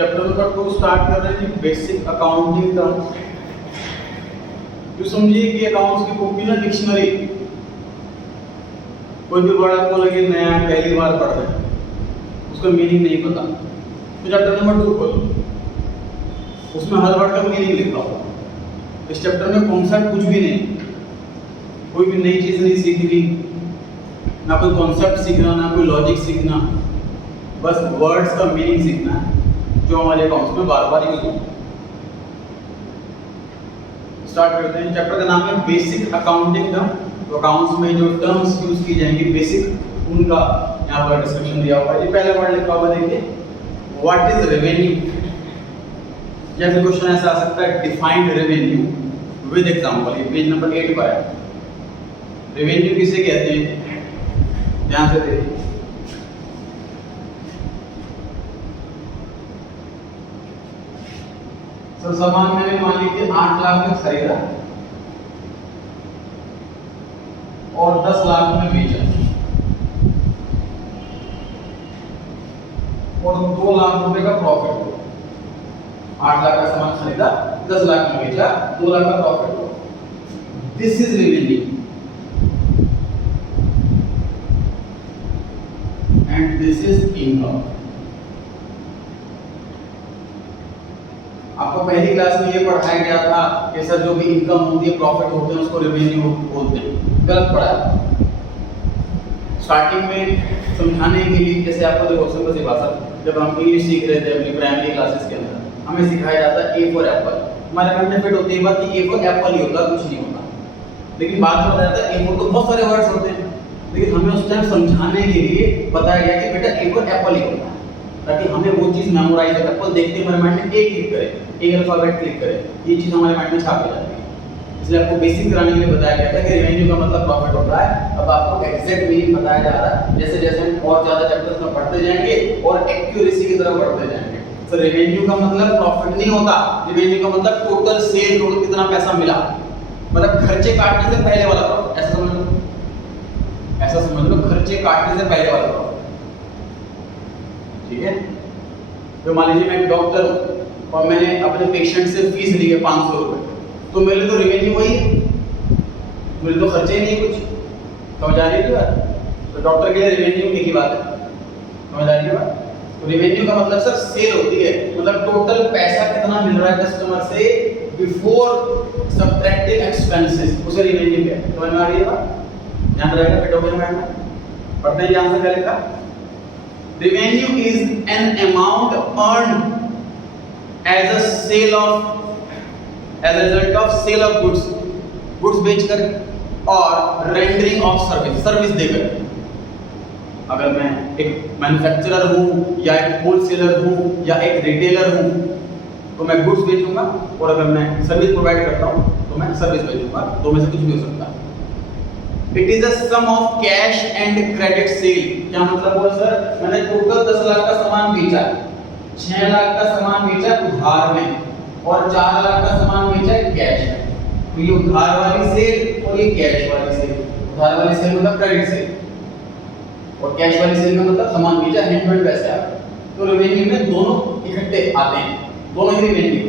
Chapter number 2 start कर रहे हैं जी, बेसिक अकाउंटिंग टर्म्स। जो समझिए कि अकाउंट्स की बुक की ना डिक्शनरी, कोई भी वर्ड आपको लगे नया पहली बार पढ़ रहे हैं, उसका मीनिंग नहीं पता, तो चैप्टर नंबर 2 खोलो, उसमें हर वर्ड का मीनिंग लिखा हो। इस चैप्टर में कॉन्सेप्ट कुछ भी नहीं, कोई भी नई चीज नहीं सीखनी, ना कोई कॉन्सेप्ट सीखना, ना कोई लॉजिक सीखना, बस वर्ड्स का मीनिंग सीखना है जो हमारे अकाउंट्स में बार बार यूज होता है। स्टार्ट करते हैं। चैप्टर का नाम है बेसिक अकाउंटिंग टर्म। तो अकाउंट्स में जो टर्म्स यूज की जाएंगी बेसिक, उनका यहाँ पर डिस्क्रिप्शन दिया हुआ है। ये पहला वर्ड लिखा हुआ देखिए, व्हाट इज रेवेन्यू। या फिर क्वेश्चन ऐसा आ सकता है, डिफाइंड रेवेन्यू विद एग्जांपल। ये पेज नंबर 8 पर है। रेवेन्यू किसे कहते हैं, ध्यान से देखिए। तो सामान मैंने मान लीजिए 8 लाख में खरीदा और 10 लाख में बेचा, और 2 लाख रुपए का प्रॉफिट हुआ। 8 लाख का सामान खरीदा, 10 लाख में बेचा, 2 लाख का प्रॉफिट हुआ। This is revenue and this is income. आपको पहली क्लास में ये पढ़ाया गया था कि सर जो भी इनकम होती है, प्रॉफिट होते हैं, उसको रेवेन्यू बोलते हैं। गलत पढ़ा। स्टार्टिंग में समझाने के लिए, जैसे आपको देखो सिंपल सी बात, जब हम इंग्लिश सीख रहे थे अपनी प्राइमरी क्लासेस के अंदर, हमें सिखाया जाता है ए फॉर एप्पल। हमारे मन में फिट होती है बात कि ए फॉर एप्पल ही होता, कुछ नहीं होता। लेकिन बाद में बताया जाता है ए फॉर तो बहुत सारे वर्ड्स होते हैं, लेकिन हमें उस टाइम समझाने के लिए बताया गया कि बेटा ए फॉर एप्पल ही होता है, ताकि हमें वो चीज मेमोराइज है। एप्पल देखते हमारे माइंड में ए क्लिक करे, एक अल्फाबेट क्लिक करे, ये चीज हमारे माइंड में छाप जाती है। इसलिए आपको बेसिक कराने के लिए बताया गया था कि रेवेन्यू का मतलब प्रॉफिट होता है। अब आपको एग्जैक्ट मीनिंग बताया जा रहा है, जैसे जैसे हम और ज्यादा चैप्टर्स में पढ़ते जाएंगे और एक्यूरेसी की तरफ बढ़ते जाएंगे। तो रेवेन्यू का मतलब प्रॉफिट नहीं होता, रेवेन्यू का मतलब टोटल सेल, टोटल कितना पैसा मिला, मतलब खर्चे काटने से पहले वाला प्रॉफिट। ऐसा समझ लो, ऐसा समझ लो, खर्चे काटने से पहले वाला प्रॉफिट। ठीक है। तो मान लीजिए मैं एक डॉक्टर हूं और मैंने अपने पेशेंट से फीस ली है 500 रुपए, तो मेरे तो रेवेन्यू वही है, मेरे तो खर्चे ही नहीं कुछ। समझ आ रही है बात? तो डॉक्टर के लिए रेवेन्यू एक ही बात है। समझ आ रही है बात? तो रेवेन्यू का मतलब सर सेल होती है, मतलब टोटल पैसा कितना मिल रहा है कस्टमर से बिफोर सब्ट्रैक्टिंग एक्सपेंसेस, उसे रेवेन्यू कहते हैं। समझ में आ रही है बात? ध्यान रहेगा, फिट हो गया मैम? पढ़ते हैं आंसर क्या लिखा। Revenue is an amount earned as a result of sale of goods बेचकर और rendering of service देकर। अगर मैं एक मैन्युफैक्चरर हूँ या एक होलसेलर हूँ या एक रिटेलर हूँ तो मैं गुड्स बेचूंगा, और अगर मैं सर्विस प्रोवाइड करता हूँ तो मैं सर्विस बेचूंगा। दो में से कुछ भी हो सकता है। It is a sum of cash and credit sale। क्या मतलब हुआ सर? मैंने टोटल 10 लाख का सामान बेचा, 6 लाख का सामान बेचा उधार में और 4 लाख का सामान बेचा कैश में। तो ये उधार वाली सेल और ये कैश वाली सेल। उधार वाली सेल मतलब क्रेडिट सेल और कैश वाली सेल का मतलब सामान बेचा हैंड टू हैंड पैसे आ गए। तो रेवेन्यू में दोनों इकट्ठे आते हैं, दोनों ही रेवेन्यू।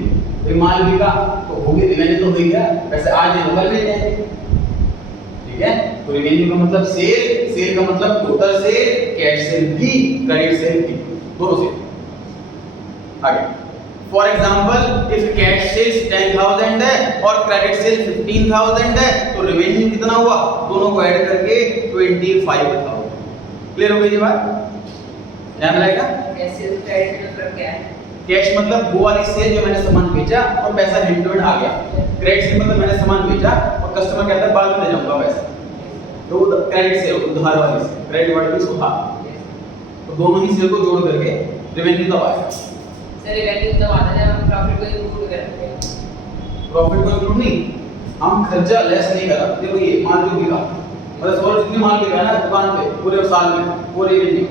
माल बिका तो हो गया, रेवेन्यू तो हो गया, पैसे आज नहीं कल मिल जाएंगे। ठीक है। तो रेवेन्यू का मतलब सेल, सेल का मतलब टोटल सेल, कैश सेल भी, क्रेडिट सेल भी, दोनों सेल। आगे for example if cash sales 10,000 है और क्रेडिट सेल 15,000 है तो रेवेन्यू कितना हुआ? दोनों को ऐड करके 25,000। क्लियर हो गई ये बात? ध्यान रहेगा। कैश सेल क्रेडिट मतलब क्या है? कैश मतलब वो वाली सेल जो मैंने सामान बेचा और पैसा हैंड टू हैंड आ गया। क्रेडिट सेल मतलब मैंने सामान बेचा और कस्टमर कहता है बाद में दे जाऊंगा पैसा, तो क्रेडिट सेल उधार वाली सेल, क्रेडिट वाली सेल उधार। तो दोनों ही सेल को जोड़ करके रेवेन्यू तब आएगा। सर रेवेन्यू तब आता है जब हम प्रॉफिट को इंक्लूड करते हैं। प्रॉफिट को इंक्लूड नहीं, हम खर्चा लेस नहीं करा। देखो ये माल जो बिका, मतलब सोच जितने माल बिका ना दुकान पे पूरे साल में, वो रेवेन्यू।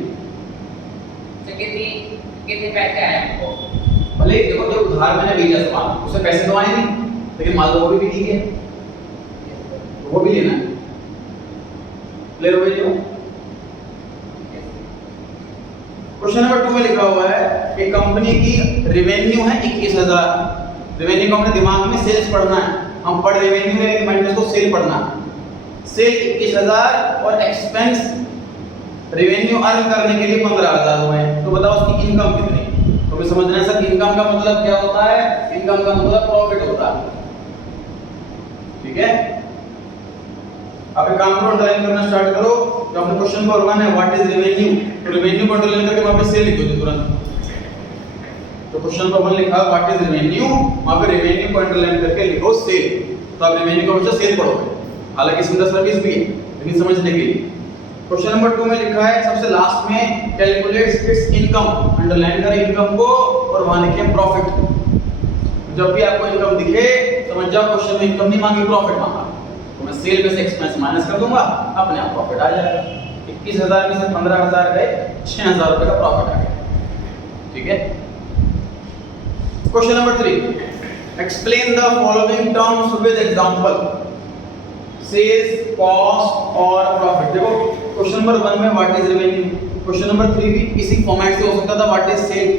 तो कितने पैसे आए आपको? भले देखो जब उधार मैंने बेचा सामान, उसे पैसे तो आए नहीं, लेकिन माल तो वो भी ठीक है, तो वो भी लेना है। क्लियर हो गया? क्वेश्चन नंबर 2 में लिखा हुआ है कि कंपनी की रेवेन्यू है 21,000। रेवेन्यू को हमने दिमाग में सेल्स पढ़ना है, हम पढ़ रेवेन्यू है माइनस को सेल पढ़ना है। सेल 21,000 और एक्सपेंस रेवेन्यू अर्न करने के लिए 15,000 हुए हैं, तो बताओ उसकी इनकम कितनी। तो हमें समझना है सर इनकम का मतलब क्या होता है, इनकम का मतलब प्रॉफिट होता है, ठीक है। अब एक काम करो, अंडरलाइन करना स्टार्ट करो। जो अपने क्वेश्चन को वन है व्हाट इज रेवेन्यू, तो रेवेन्यू को अंडरलाइन करके वहां पे सेल लिख दो तुरंत। तो क्वेश्चन पर वन लिखा है व्हाट इज रेवेन्यू, वहां पे रेवेन्यू को अंडरलाइन करके लिखो सेल। तो आप रेवेन्यू को हमेशा सेल पढ़ोगे, हालांकि इसमें सर्विस भी है लेकिन समझने के लिए। क्वेश्चन नंबर 2 में लिखा है सबसे लास्ट में कैलकुलेट्स इट्स इनकम, अंडरलाइन करें इनकम को और वहां लिखें प्रॉफिट। जब भी आपको इनकम दिखे समझ जाओ क्वेश्चन में इनकम नहीं मांगी, प्रॉफिट मांगा, तो मैं सेल में से एक्सपेंस माइनस कर दूंगा, अपने आप प्रॉफिट आ जाएगा। 21,000 में से 15,000 गए, 6,000 रुपए का प्रॉफिट आ गया, ठीक है। Question number 3, explain the following terms with example, sales, cost और प्रॉफिट। देखो क्वेश्चन नंबर 1 में what is revenue, question number 3 भी इसी फॉर्मेट से हो सकता था, what is sale,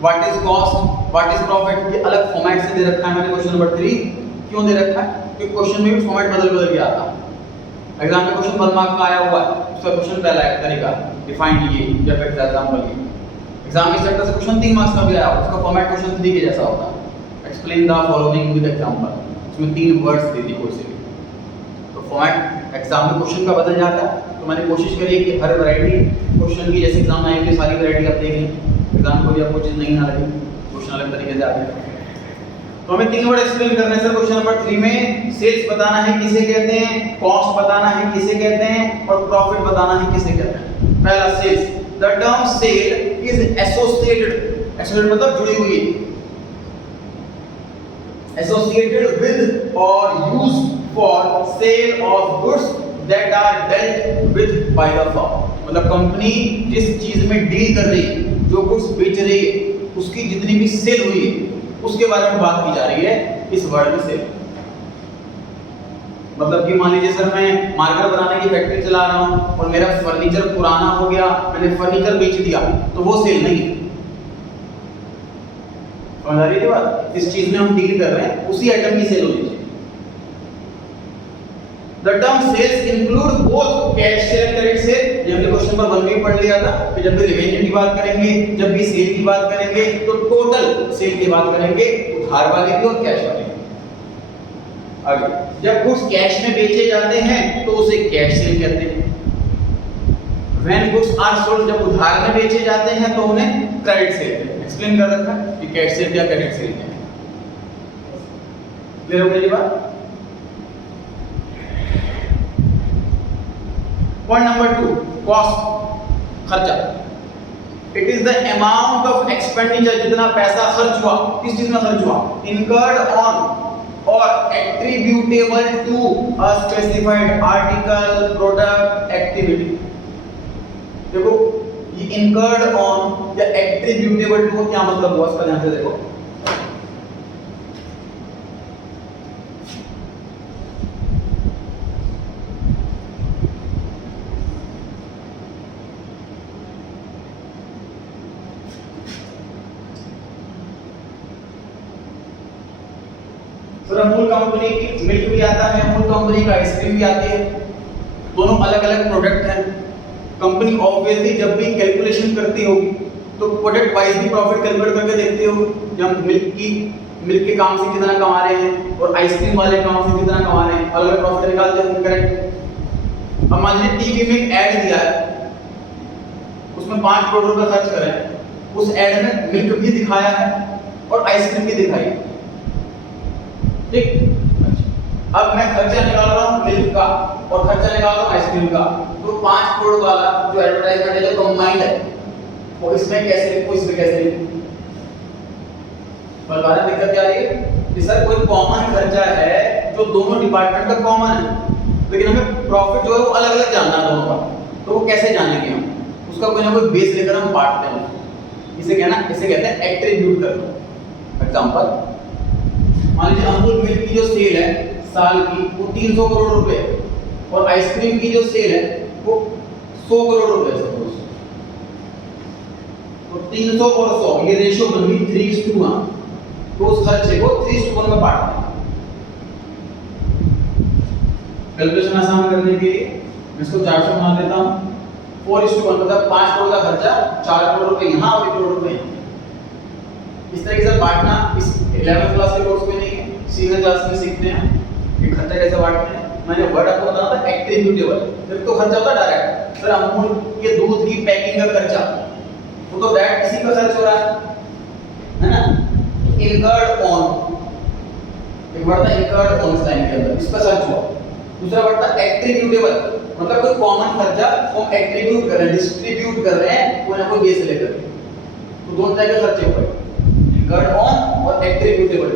what is cost, what is profit, ये अलग फॉर्मेट से दे रखा है मैंने क्वेश्चन नंबर 3। क्यों दे रखा है, क्योंकि क्वेश्चन में भी फॉर्मेट बदल के आता है। एग्जाम में क्वेश्चन 1 मार्क का आया हुआ है, उसका क्वेश्चन पहला है तरीका डिफाइन ये या फिर एग्जांपल ये। एग्जाम में चैप्टर से क्वेश्चन 3 मार्क्स का भी आया, उसका फॉर्मेट क्वेश्चन 3 के जैसा होता है, explain the following with example, उसमें 3 वर्ड्स दे दी कोई से भी, तो फॉर्मेट एग्जाम में क्वेश्चन का बदल जाता है। तो मैंने कोशिश करी है कि हर वैरायटी क्वेश्चन की, जैसे एग्जाम में आएंगे सारी वैरायटी आप देख लें, एग्जाम को भी आपको चीज नहीं ना लगे, क्वेश्चन अलग तरीके से आते हैं। तो हमें 3 वर्ड एक्सप्लेन करने से क्वेश्चन नंबर 3 में सेल्स बताना है किसे कहते हैं, कॉस्ट बताना है किसे कहते हैं और प्रॉफिट बताना है किसे कहते हैं। पहला sales, the term sale is associated, associated मतलब जुड़ी हुई है, एसोसिएटेड विद और used for sale of goods that are dealt with by the firm, मतलब कंपनी जिस चीज में डील कर रही है, जो गुड्स बेच रही है, उसकी जितनी भी सेल हुई है उसके बारे में बात की जा रही है इस वर्ड में सेल। मतलब कि मान लीजिए सर मैं मार्कर बनाने की फैक्ट्री चला रहा हूं और मेरा फर्नीचर पुराना हो गया, मैंने फर्नीचर बेच दिया, तो वो सेल नहीं है। समझ आ रही है बात, इस चीज में हम डील कर रहे हैं उसी आइटम की सेल होनी चाहिए। The term sales include both cash sale and credit sale, ये हमने क्वेश्चन नंबर 1 में पढ़ लिया था कि जब भी रेवेन्यू की बात करेंगे, जब भी सेल की बात करेंगे तो टोटल सेल की बात करेंगे, उधार वाले की और कैश वाले की। आगे जब गुड्स कैश में बेचे जाते हैं तो उसे कैश सेल कहते हैं। When goods are sold, जब उधार में बेचे जाते हैं तो उन्हें क्रेडिट सेल कहते हैं। एक्सप्लेन कर रखा है कि कैश सेल क्या क्रेडिट सेल क्या है, क्लियर हो गई बात। पॉइंट नंबर 2, कॉस्ट, खर्चा। It is the amount of expenditure, जितना पैसा खर्च हुआ, किस चीज में खर्च हुआ, इनकर्ड ऑन और attributable to a specified article, product, activity. देखो ये इनकर्ड ऑन या एट्रीब्यूटेबल टू क्या मतलब हुआ, इसका ध्यान से देखो। अमूल कंपनी की मिल्क भी आता है, अमूल कंपनी का आइसक्रीम भी आती है, दोनों अलग अलग प्रोडक्ट हैं। कंपनी ऑब्वियसली जब भी कैलकुलेशन करती होगी तो प्रोडक्ट वाइज भी प्रॉफिट कैलकुलेट करके देखती होगी, जब मिल्क के काम से कितना कमा रहे हैं और आइसक्रीम वाले काम से कितना कमा रहे हैं, अलग अलग प्रॉफिट निकालते हैं, करेक्ट। अब मान लीजिए टीवी में एक ऐड दिया है, उसमें 5 करोड़ रुपए खर्च करें, उस ऐड में मिल्क भी दिखाया है और आइसक्रीम भी दिखाई है, ठीक। अब मैं खर्चा निकाल रहा हूँ मिल्क का और खर्चा निकाल रहा हूँ आइसक्रीम का, तो 5 करोड़ वाला जो एडवर्टाइजमेंट है जो कंबाइंड है वो इसमें कैसे लिखूं, इसमें कैसे लिखूं, बता रहे दिक्कत क्या आ रही है कि सर कोई कॉमन खर्चा है जो दोनों डिपार्टमेंट का कॉमन है, लेकिन हमें प्रॉफिट जो है वो अलग अलग जानना है दोनों का, तो वो कैसे जानेंगे हम, उसका कोई ना कोई बेस लेकर हम बांटते हैं, इसे कहते हैं एट्रीब्यूट करना। एग्जांपल मान लीजिए अमूल मिल्क की जो सेल है साल की वो 300 करोड़ रुपए और आइसक्रीम की जो सेल है वो 100 करोड़ रुपए, सपोज 300 और 100 ये रेशियो बन गई 3:1, तो उस खर्चे को 3:1 में बांटना है। कैलकुलेशन आसान करने के लिए मैं इसको 400 बना देता हूँ। 4:1 मतलब 5 करोड़ का खर्चा, 4 करोड़ रुपए यहाँ और 1 करोड़ रुपए यहाँ। इस तरीके से बांटना इस 11th क्लास के कोर्स में नहीं है, सीनियर क्लास में सीखते हैं कि खर्चा कैसे बांटते हैं। मैंने वर्ड आपको बताया था एट्रीब्यूटेबल, फिर तो खर्चा होता है डायरेक्ट। सर अमूल के दूध की पैकिंग का खर्चा, वो तो डायरेक्ट इसी का खर्च हो रहा है ना। इनकर्ड ऑन, एक वर्ड था इनकर्ड ऑन इस लाइन के अंदर, इसका खर्च हुआ। दूसरा वर्ड था एट्रीब्यूटेबल, मतलब कोई कॉमन खर्चा हम एट्रीब्यूट कर रहे हैं, डिस्ट्रीब्यूट कर रहे हैं कोई ना कोई बेस लेकर, तो दोनों तरह के खर्चे हो गए, इनकर्ड ऑन और एट्रीब्यूटेबल।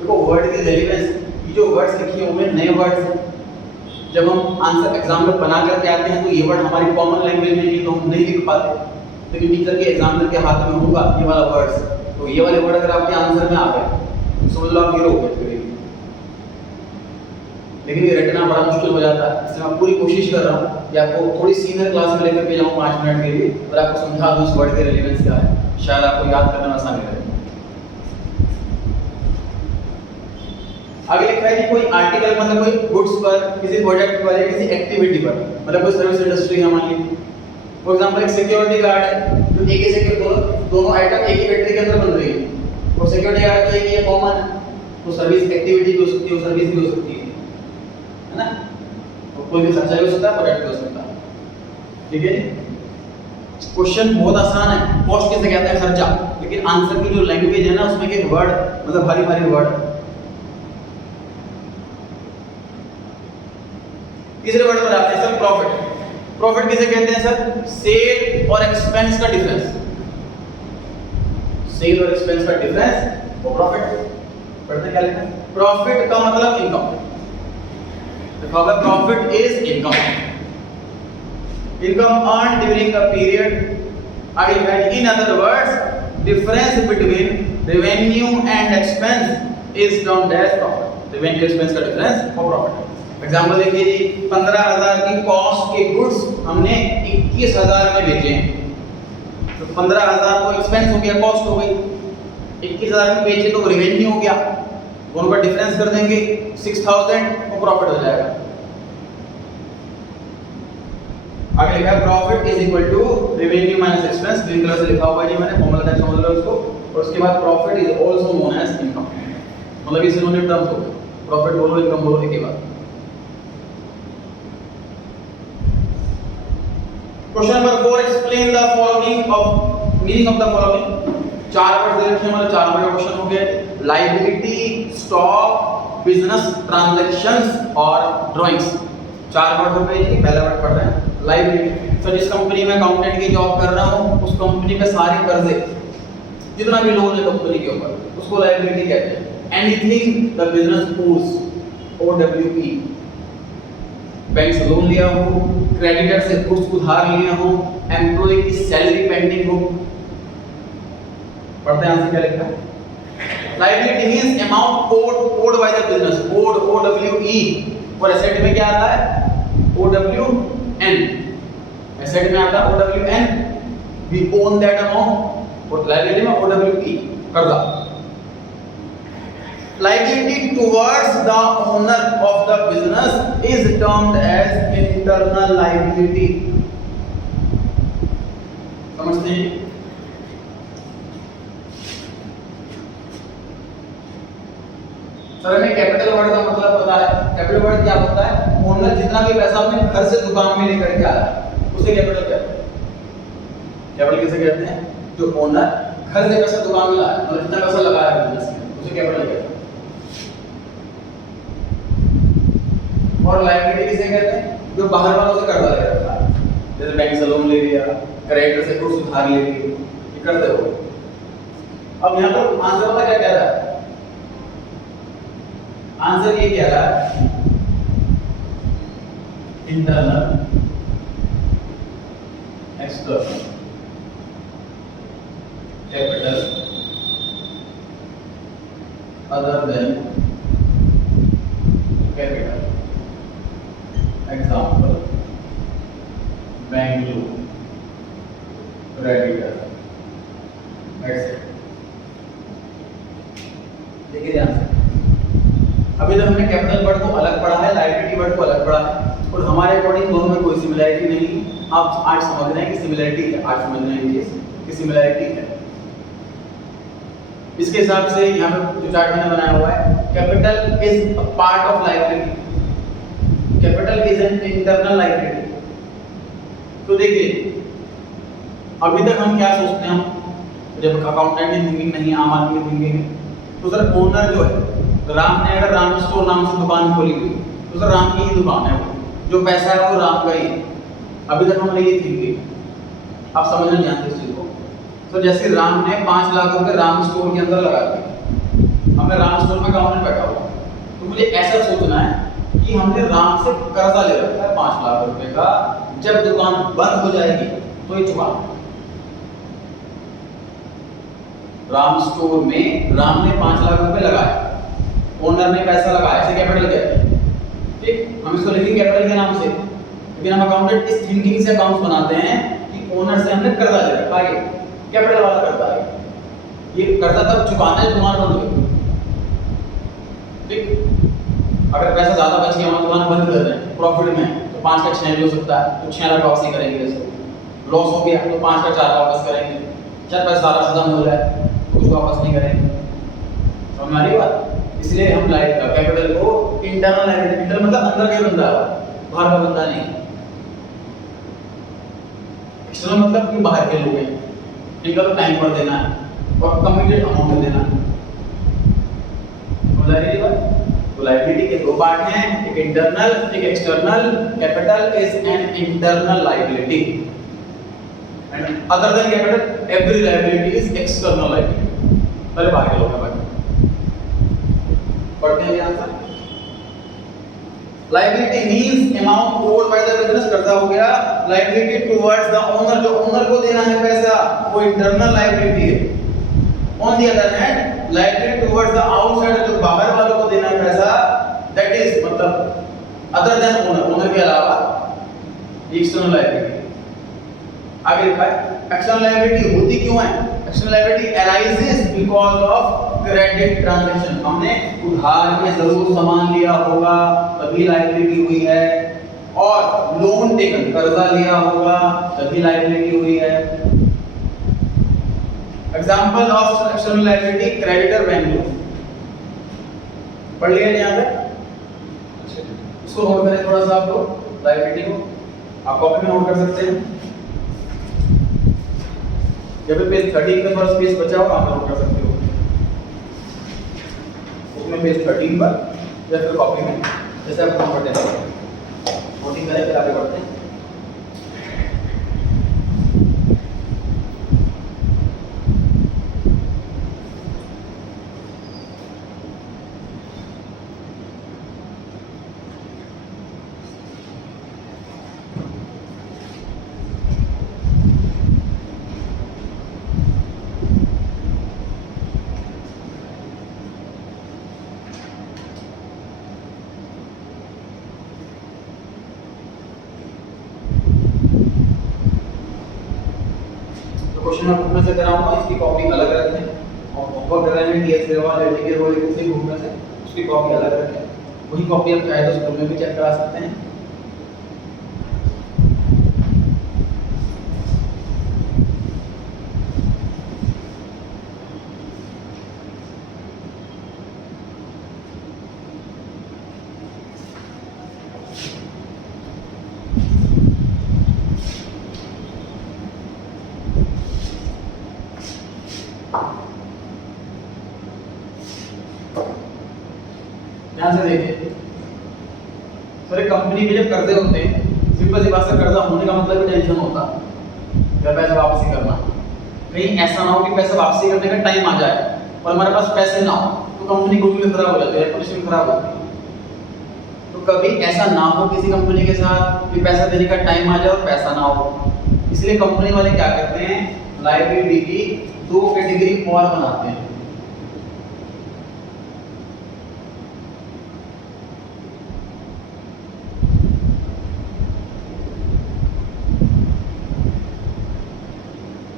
देखो वर्ड की रेलेवेंस, ये जो वर्ड्स लिखे हुए हैं नए वर्ड्स हैं, जब हम आंसर एग्जाम्पल बना करके आते हैं तो ये वर्ड हमारी कॉमन लैंग्वेज में नहीं, तो हम नहीं लिख पाते, लेकिन टीचर के एग्जामिनर के हाथ में होगा ये वाला वर्ड्स, तो ये वाले वर्ड अगर आपके आंसर में आ गए तो समझ लो आप हीरो हो गए। लेकिन ये रटना बड़ा मुश्किल हो जाता है, इसलिए मैं पूरी कोशिश कर रहा हूँ कि आपको थोड़ी सीनियर क्लास में लेकर के जाऊँ 5 मिनट के लिए और आपको समझा दूँ उस वर्ड के रेलेवेंस क्या है, शायद आपको याद करने में आसानी रहे। आगे लिखा है कि कोई आर्टिकल मतलब कोई गुड्स पर, किसी प्रोडक्ट पर या किसी एक्टिविटी पर, मतलब कोई सर्विस इंडस्ट्री है मान लीजिए। फॉर एग्जांपल एक सिक्योरिटी गार्ड है, जो एक ही दोनों आइटम एक ही फैक्ट्री के अंदर बन रही है, और सिक्योरिटी गार्ड तो एक ही कॉमन है, तो सर्विस एक्टिविटी भी हो सकती है, सर्विस भी हो सकती है ना। तो कोई भी खर्चा भी हो सकता है, प्रोडक्ट भी हो सकता है, ठीक है। क्वेश्चन बहुत आसान है, कॉस्ट किसे कहते हैं, खर्चा, लेकिन आंसर की जो लैंग्वेज है ना उसमें एक वर्ड मतलब भारी भारी वर्ड। तीसरे वर्ड पर आते हैं सर, प्रॉफिट। प्रॉफिट किसे कहते हैं सर, सेल और एक्सपेंस का डिफरेंस, सेल और एक्सपेंस का डिफरेंस वो प्रॉफिट। पढ़ते क्या लिखा है, प्रॉफिट का मतलब इनकम, देखो अगर profit is income, income earn during a period, आगे लिखा है in other words difference between revenue and expense is termed as profit. Revenue expense का डिफरेंस वो प्रॉफिट है। एग्जांपल देखिए जी, 15,000 की कॉस्ट के गुड्स हमने 21,000 में बेचे, तो 15,000 को एक्सपेंस हो गया, कॉस्ट हो गई, 21,000 में बेचे तो रेवेन्यू हो गया, दोनों का डिफरेंस कर देंगे 6,000 वो प्रॉफिट हो जाएगा। आगे लिखा है profit is equal to revenue minus expense, green colour से लिखा हुआ है जी मैंने, फॉर्मूला टाइप समझ लो इसको। और उसके बाद profit is also known as income, मतलब ये सिनोनिम टर्म्स हो गए, प्रॉफिट बोलो इनकम बोलो एक ही बात। Question number 4, explain the following of meaning of the following. 4 word दे रखे हैं, मतलब 4 वर्ड का क्वेश्चन हो गया। लायबिलिटी, स्टॉक, बिजनेस ट्रांजैक्शंस और ड्राइंग्स, 4 वर्ड हो गए जी। पहला वर्ड पढ़ रहे हैं लायबिलिटी। तो जिस कंपनी में अकाउंटेंट की जॉब कर रहा हूं उस कंपनी में सारे कर्जे, जितना भी लोन है कंपनी के ऊपर, उसको लायबिलिटी कहते हैं। Anything the business obs, OWE, bank से लोन लिया हो, क्रेडिटर से गुड्स उधार लिया हो, एम्प्लॉय की सैलरी पेंडिंग हो। पढ़ते हैं आंसर क्या लिखा है, liability means amount owed by the business, OWE। और एसेट में क्या आता है, OWN, एसेट में आता है OWN, we own that amount, और लायबिलिटी में OWE, कर्जा। Liability towards the owner of the business is termed as internal liability. समझते हैं? सर हमें कैपिटल वर्ड का मतलब पता है। कैपिटल वर्ड क्या होता है, ओनर जितना भी पैसा अपने घर से दुकान में लेकर के आया उसे कैपिटल कहते हैं। कैपिटल किसे कहते हैं, जो ओनर घर से पैसा दुकान में लाया, मतलब जितना पैसा लगाया बिजनेस में उसे कैपिटल कहते हैं। और लायबिलिटी किसे कहते हैं, जो बाहर वालों से कर्जा ले रखा है, जैसे बैंक से लोन ले लिया, क्रेडिटर से कुछ उधार ले लिया, ये करते हो। अब यहाँ पर आंसर वाला क्या कह रहा है, आंसर ये कह रहा है internal external capital other than capital. Example bank loan, creditor. देखिए ध्यान से, अभी तक हमने कैपिटल वर्ड को अलग पढ़ा है, लायबिलिटी वर्ड को अलग पढ़ा है, और हमारे अकॉर्डिंग दोनों में कोई सिमिलरिटी नहीं। आप आज समझ रहे हैं कि सिमिलरिटी है, आज समझ रहे हैं कि सिमिलरिटी है। इसके हिसाब से यहाँ पे जो चार्ट मैंने बनाया हुआ है, capital is a part of liability, capital is an internal liability. तो देखिए अभी तक हम क्या सोचते हैं, हम जब अकाउंटेंट की थिंकिंग नहीं, आम आदमी की थिंकिंग है, तो सर ओनर जो है, राम ने अगर राम स्टोर नाम से दुकान खोली हुई तो सर राम की ही दुकान है, वो जो पैसा है वो राम का ही है। अभी तक हमने ये थिंकिंग, आप समझना ध्यान से इस चीज को। तो जैसे राम ने 5 लाख रुपए राम स्टोर के अंदर लगा दिए, अब मैं राम स्टोर में अकाउंट बैठा हुआ, तो मुझे ऐसा सोचना है कि हमने राम से कर्जा ले रखा है 5 लाख रुपए का, जब दुकान बंद हो जाएगी तो ये चुका। राम स्टोर में राम ने 5 लाख रुपए लगाए, ओनर ने पैसा लगाया, इसे कैपिटल कहते हैं, ठीक। हम इसको लिखेंगे कैपिटल के नाम से, लेकिन हम अकाउंटेंट इस थिंकिंग से अकाउंट्स बनाते हैं कि ओनर से हमने कर्जा ले रखा है, कैपिटल वाला कर्जा है, ये कर्जा तब चुकाना है दुकान बंद हुई, ठीक। अगर पैसा ज्यादा बच गया, हम दुकान बंद कर रहे हैं प्रॉफिट में, तो 5 का 6 भी हो सकता है, तो 6 लाख वापसी करेंगे। जैसे लॉस हो गया तो 5 का 4 वापस करेंगे, चाहे पैसा सारा खत्म हो जाए तो कुछ वापस नहीं करेंगे। समझ में आ रही बात? इसलिए हम कैपिटल को इंटरनल लायबिलिटी, इंटरनल मतलब अंदर का बंदा है, बाहर का बंदा नहीं। एक्सटर्नल मतलब कि बाहर के लोग हैं, इनका तो टाइम पर देना है और कमिटेड अमाउंट देना है। समझ आ रही है बात? तो लायबिलिटी के 2 पार्ट हैं, एक इंटरनल एक external. Capital is an internal liability and other than capital every liability is external liability. पहले बाहर के लोग हैं, पढ़ते हैं answer. Liability means amount owed by the business, कर्जा हो गया। लायबिलिटी टुवर्ड्स द ओनर, जो ओनर को देना है पैसा, वो इंटरनल लायबिलिटी है। On the other hand liability towards the outsider, जो बाहर वालों को देना है पैसा, दैट इज मतलब अदर देन ओनर, ओनर के अलावा एक्सटर्नल लायबिलिटी। आगे लिखा है एक्सटर्नल लायबिलिटी होती क्यों है? External liability arises because of credit transaction. हमने उधार में जरूर सामान लिया होगा तभी लायबिलिटी हुई है, और लोन टेकन कर्जा लिया होगा तभी लायबिलिटी हुई है। Example of external liability, creditor bank loan. पढ़ लिया यहां पे, इसको नोट करें थोड़ा सा आप लोग, लायबिलिटी को आप कॉपी में नोट कर सकते हैं। जब पेज 13 का थोड़ा स्पेस बचा हो आप नोट कर सकते हो, उसमें पेज 13 पर या फिर कॉपी में, जैसे आप कंफर्टेबल हैं नोटिंग करें, फिर आगे बढ़ते हैं। क्वेश्चन मैं बुक में से कराऊंगा, इसकी कॉपी अलग रखें, और होमवर्क कर रहे हैं डीएस लेवल एलटीके रोल किसी बुक में से, उसकी कॉपी अलग रखें। वही कॉपी आप चाहे तो स्कूल में भी चेक करा सकते हैं। ध्यान से देखिए सर, एक कंपनी के जब कर्जे होते हैं, सिंपल सी बात से कर्जा होने का मतलब भी टेंशन होता है जब पैसा वापसी करना। कहीं ऐसा ना हो कि पैसा वापसी करने का टाइम आ जाए और हमारे पास पैसे ना हो, तो कंपनी गुडविल खराब हो जाती है, रेपुटेशन खराब होती है। तो कभी ऐसा ना हो किसी कंपनी के साथ कि पैसा देने का टाइम आ जाए और पैसा ना हो, इसलिए कंपनी वाले क्या करते हैं, लायबिलिटी की 2 कैटेगरी और बनाते हैं।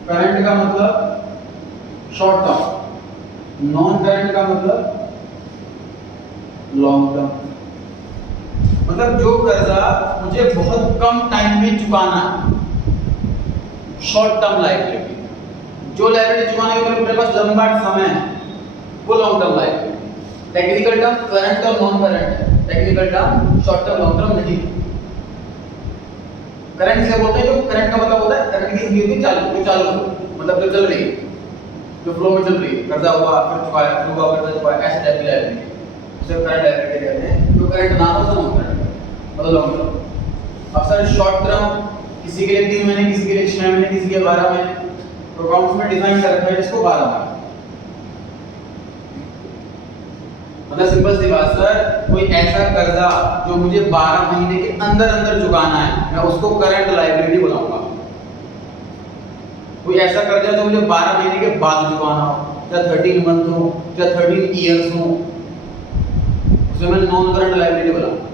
करंट का मतलब शॉर्ट टर्म, नॉन करंट का मतलब लॉन्ग टर्म। मतलब जो कर्जा मुझे बहुत कम टाइम में चुकाना है, शॉर्ट टर्म लायबिलिटी। जो लायबिलिटी चुकाने के लिए मेरे पास लंबा समय है, वो long term liability. Technical term current और नॉन करंट है, technical term short term long term नहीं। करंट से बोलते हैं, जो करंट का मतलब होता है करंट की गति चालू मतलब जो चल रही है, जो फ्लो में चल रही है, कर्जा हुआ फिर चुकाया, फिर हुआ कर्जा चुकाया, ऐसे टाइप की लायबिलिटी, उसे करंट लायबिलिटी कहते हैं। जो करंट ना हो तो नॉन करंट मतलब लॉन्ग टर्म। अक्सर शॉर्ट टर्म किसी के लिए 3 महीने, किसी के लिए 6 महीने, किसी के 12 महीने, तो अकाउंट्स में डिजाइन कर रखा है इसको 12 महीने। मतलब सिंपल सी बात सर, कोई ऐसा कर्जा जो मुझे 12 महीने के अंदर अंदर चुकाना है, मैं उसको करंट लायबिलिटी बुलाऊंगा। कोई ऐसा कर्जा जो मुझे 12 महीने के बाद चुकाना हो, या 13 मंथ हो, या 13 इयर्स हो, उसे मैं नॉन करंट लायबिलिटी बुलाऊंगा।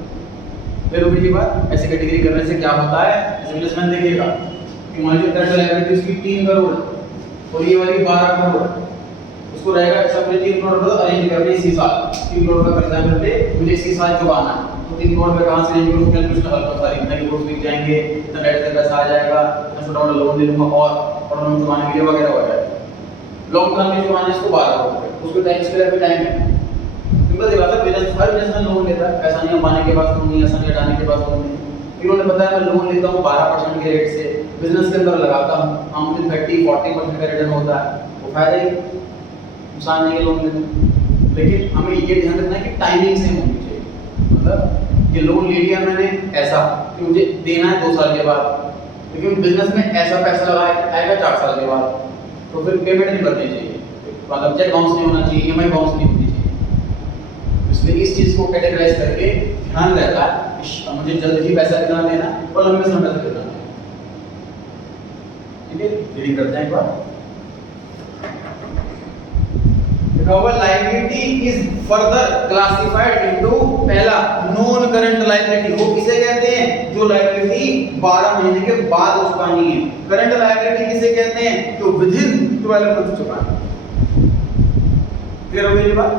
फिर दूसरी बात, ऐसे कैटेगरी करने से क्या होता है, जैसे बिजनेसमैन देखिएगा कि मान लीजिए करंट लायबिलिटी उसकी 3 करोड़ और ये वाली 12 करोड़, उसको रहेगा अच्छा मुझे 3 करोड़ का अरेंज करना है इसी साल, 3 करोड़ का कर्जा मेरे पे मुझे इसी साल चुकाना है, तो 3 करोड़ में कहां से अरेंज करूं, कैलकुलेशन हल कर सारी इतना की बुक्स बिक जाएंगे, इतना डेट से पैसा आ जाएगा, इतना छोटा मोटा लोन ले लूंगा और लोन चुकाने के लिए वगैरह वगैरह। लॉन्ग टर्म में चुकाना इसको 12 करोड़, उसको टाइम के लिए भी टाइम है। सिंपल सी बात है, हर बिजनेसमैन लोन लेता है, पैसा नहीं पाने के बाद लोन नहीं, ऐसा नहीं हटाने के बाद लोन नहीं। इन्होंने बताया मैं लोन लेता हूँ 12% के रेट से, बिजनेस के अंदर लगाता हूँ, मुझे 30-40% का रिटर्न होता है, वो फायदा ही, नुकसान नहीं है लोन लेने। लेकिन हमें ये ध्यान रखना है कि टाइमिंग सेम होनी चाहिए। मतलब कि लोन ले लिया मैंने ऐसा कि मुझे देना है 2 साल के बाद, लेकिन बिजनेस में ऐसा पैसा लगाएगा 4 साल के बाद, तो फिर पेमेंट नहीं करनी चाहिए, मतलब चेक बाउंस नहीं होना चाहिए, EMI बाउंस नहीं होनी चाहिए। इसलिए इस चीज को कैटेगराइज करके ध्यान रहता है मुझे जल्द ही पैसा कितना देना और लंबे समय तक कितना देना। ठीक है, रीडिंग करते हैं एक बार। Liability is further classified into, पहला नॉन करंट लायबिलिटी, वो किसे कहते हैं, जो लायबिलिटी 12 महीने के बाद चुकानी है। करंट लायबिलिटी किसे कहते हैं, जो विद इन 12 मंथ चुकानी। क्लियर हो गई बात?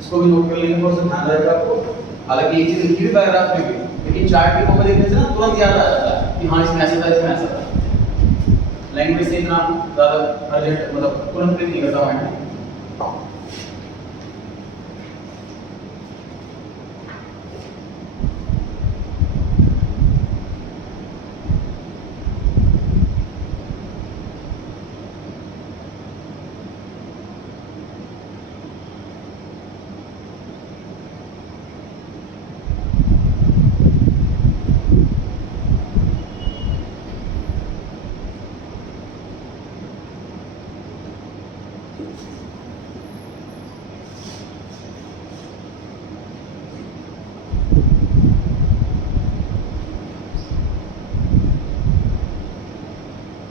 इसको भी नोट कर लेंगे, थोड़ा सा ध्यान रहेगा आपको। हालांकि ये चीज लिखी भी पैराग्राफ में भी, लेकिन चार्ट के ऊपर देखने से ना तुरंत याद आ जाता है कि हाँ इसमें ऐसा था, इसमें ऐसा था। लैंग्वेज से इतना ज्यादा अर्जेंट मतलब तुरंत क्लिक नहीं करता मैं।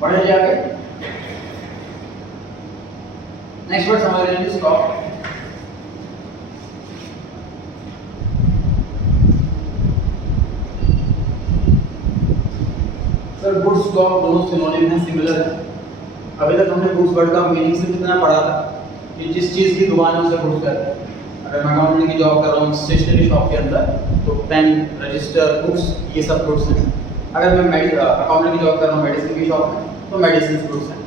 बढ़े जाके नेक्स्ट वर्ड समझ लेंगे स्टॉक। सर गुड्स स्टॉक दोनों सिनोनिम हैं, सिमिलर है। अभी तक हमने गुड्स वर्ड का मीनिंग से कितना पढ़ा था कि जिस चीज की दुकान है उसे गुड्स कहते हैं। अगर मैं अकाउंटिंग की जॉब कर रहा हूँ स्टेशनरी शॉप के अंदर, तो पेन, रजिस्टर, बुक्स ये सब गुड्स हैं। अगर मैं अकाउंटिंग की जॉब कर रहा हूँ मेडिसिन की शॉप में, तो मेडिसिन गुड्स हैं।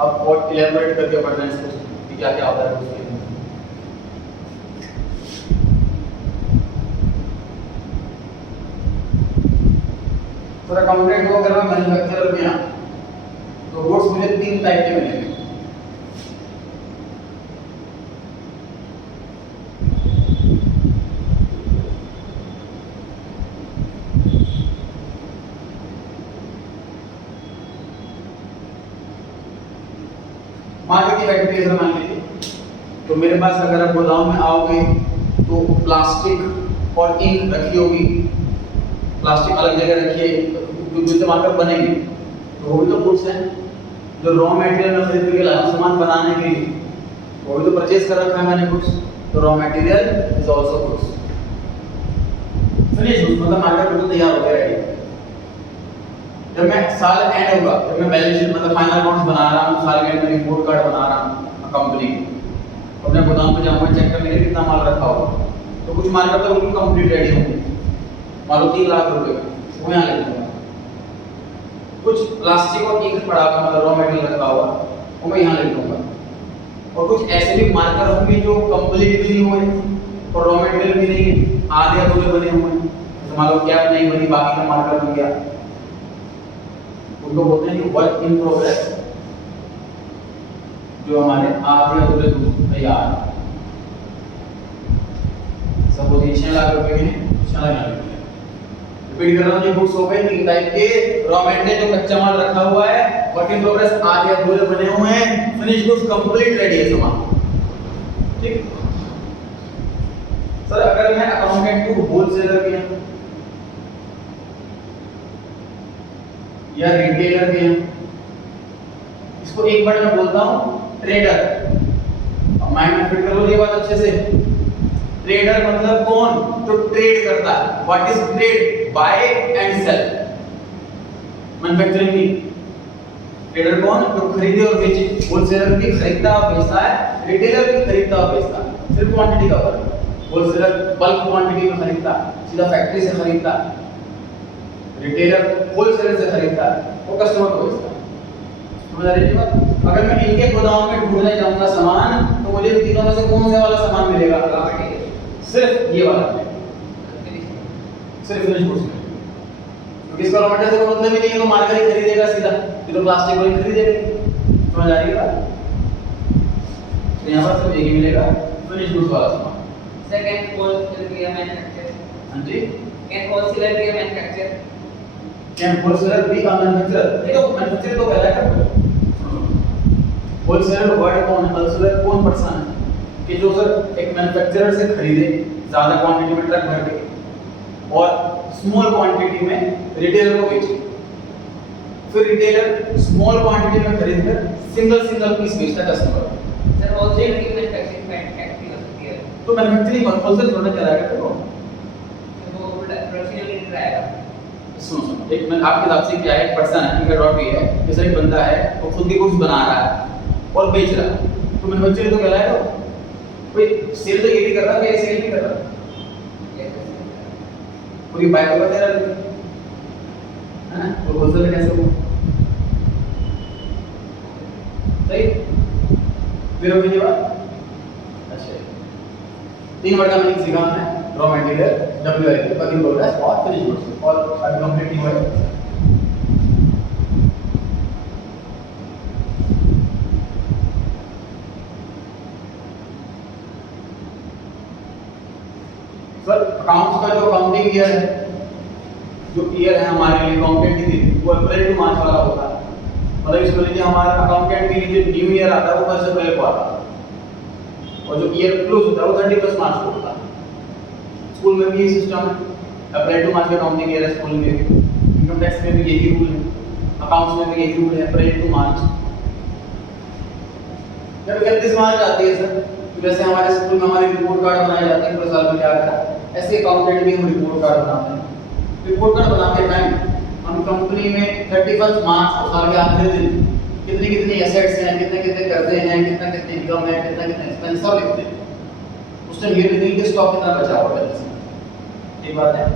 अब और इलैबोरेट करके पढ़ना है इसको कि क्या क्या होता है गुड्स के अंदर। सर अकाउंटेंट को अगर मैं मैन्युफैक्चरर में आऊँ तो गुड्स मुझे 3 टाइप के मिलेंगे। मार्केट की फैक्ट्री से मान लीजिए, तो मेरे पास अगर आप गोदाम में आओगे तो प्लास्टिक और इंक रखी होगी, प्लास्टिक अलग जगह रखी है जो इस्तेमाल कर बनेगी, तो वो भी तो गुड्स हैं। जो रॉ मटेरियल में खरीद के लाया सामान बनाने के लिए, वो भी तो परचेज कर रखा है मैंने गुड्स, तो raw material is also goods. Finish goods मतलब मार्केट बिल्कुल तैयार हो गया, रेडी। जब मैं साल एंड होगा, जब मैं बैलेंस शीट मतलब फाइनल अकाउंट्स बना रहा हूँ, साल के एंड में रिपोर्ट कार्ड बना रहा हूँ कंपनी की, और मैं गोदाम पे जाऊंगा चेक करने के लिए कितना माल रखा होगा, तो कुछ माल तो बिल्कुल कंप्लीट रेडी होंगे, मान लो 3 लाख रुपए का, वो यहाँ लिख दूंगा। कुछ प्लास्टिक और इंक पड़ा हुआ मतलब रॉ मटेरियल रखा हुआ, वो मैं यहाँ लिख दूंगा। और कुछ ऐसे भी मार्कर होंगे जो कंप्लीट भी नहीं हुए और रॉ मटेरियल भी नहीं आधे अधूरे बने हुए हैं, तो मान लो कैप नहीं बनी, बाकी का मार्कर बन गया, उनको बोलते हैं कि वर्क इन प्रोग्रेस, जो हमारे आधे अधूरे तैयार। सपोज ये 6 लाख रुपए के हैं, 6 लाख रुपए रिपीट कर रहा हूँ, ये बुक्स हो गए 3 टाइप के, रॉ मटेरियल जो कच्चा माल रखा हुआ है, वर्क इन प्रोग्रेस आधे अधूरे बने हुए हैं, फिनिश गुड्स कंप्लीट रेडी है सामान, ठीक। सर अगर मैं अकाउंटेंट टू होलसेलर भी हूं या रिटेलर भी हूं, इसको एक बार मैं बोलता हूं ट्रेडर। अब माइंड में फिट कर लो ये बात अच्छे से, ट्रेडर मतलब कौन, जो ट्रेड करता है। What is trade? Buy and sell, manufacturing की। ट्रेडर कौन, जो खरीदे और बेचे। होलसेलर भी खरीदता और बेचता है, रिटेलर भी खरीदता और बेचता है, सिर्फ क्वांटिटी का फर्क है। होलसेलर बल्क क्वांटिटी में खरीदता, सीधा फैक्ट्री से खरीदता, रिटेलर होलसेलर से खरीदता है, वो कस्टमर को बेचता है। समझ आ रही है बात? अगर मैं इनके गोदाम में ढूंढने जाऊंगा सामान, तो मुझे तीनों में से कौन से वाला सामान मिलेगा? सिर्फ ये वाला, सिर्फ फिनिश गुड्स में। क्योंकि इसका रॉ मटेरियल का मतलब ही नहीं है तो मार्कर ही खरीदेगा सीधा, ये तो प्लास्टिक वाली खरीदेगा। समझ आ रही है बात? तो यहाँ पर सिर्फ एक ही मिलेगा, फिनिश गुड्स वाला सामान। सेकंड होलसेलर भी है मैन्युफैक्चर। हाँ जी, कैन होलसेलर भी है मैन्युफैक्चर। कैन होलसेलर भी का मैन्युफैक्चरर। देखो मैन्युफैक्चर तो कहलाता है, होलसेलर वर्ड कौन है, होलसेलर कौन पर्सन है कि जो सर एक मैन्युफैक्चरर से खरीदे ज्यादा क्वांटिटी में ट्रक भर के और स्मॉल क्वांटिटी में रिटेलर को बेचे, फिर रिटेलर स्मॉल क्वांटिटी में खरीदकर सिंगल पीस बेचता कस्टमर को। सर होलसेलर की मैन्युफैक्चरिंग फैक्ट्री हो सकती है, तो मैन्युफैक्चरिंग होलसेल थोड़ा चलाएगा तो वो प्रोफेशनल लीडर आएगा। सुनो, एक मैं आपके हिसाब से क्या है, एक पर्सन है, इनका डॉट ये है, जैसे एक बंदा है वो खुद की गुड्स बना रहा है और बेच रहा है, तो मैन्युफैक्चरिंग तो कहलाएगा। कोई सेल तो ये भी कर रहा है, ये सेल भी कर रहा है, कोई बाय कर दे रहा है ना, तो होलसेल कैसे हो? सही फिर होगी बात। अच्छा, 3 वर्ड का मीनिंग सीखा हमने, raw material, WIP, work in progress और फिनिश गुड्स, और अभी कंप्लीट नहीं हुआ है। सर अकाउंट्स का जो अकाउंटिंग ईयर है, जो ईयर है हमारे लिए अकाउंटेंट के लिए, वो अप्रैल टू मार्च वाला होता है। मतलब इसको लीजिए हमारा अकाउंटेंट के लिए जो न्यू ईयर आता है वो 1 अप्रैल को आता है, और जो ईयर क्लोज होता है वो 31 मार्च को होता है। स्कूल में भी ये सिस्टम है, अप्रैल टू मार्च का अकाउंटिंग ईयर है स्कूल में, इनकम टैक्स में भी यही रूल है, अकाउंट्स में भी यही रूल है, अप्रैल टू मार्च। जब 31 मार्च आती है सर, तो जैसे हमारे स्कूल में हमारी रिपोर्ट कार्ड बनाए जाते हैं पूरे साल में क्या करा, ऐसे अकाउंटेंट भी हम रिपोर्ट कार्ड बनाते हैं। रिपोर्ट कार्ड बनाते टाइम हम कंपनी में 31 मार्च को साल के आखिरी दिन कितनी कितनी एसेट्स हैं, कितने कितने कर्जे हैं, कितना कितनी इनकम है, कितना कितना एक्सपेंस सब लिखते हैं। उस टाइम ये लिखते हैं कि स्टॉक कितना बचा हुआ है, ये बात है,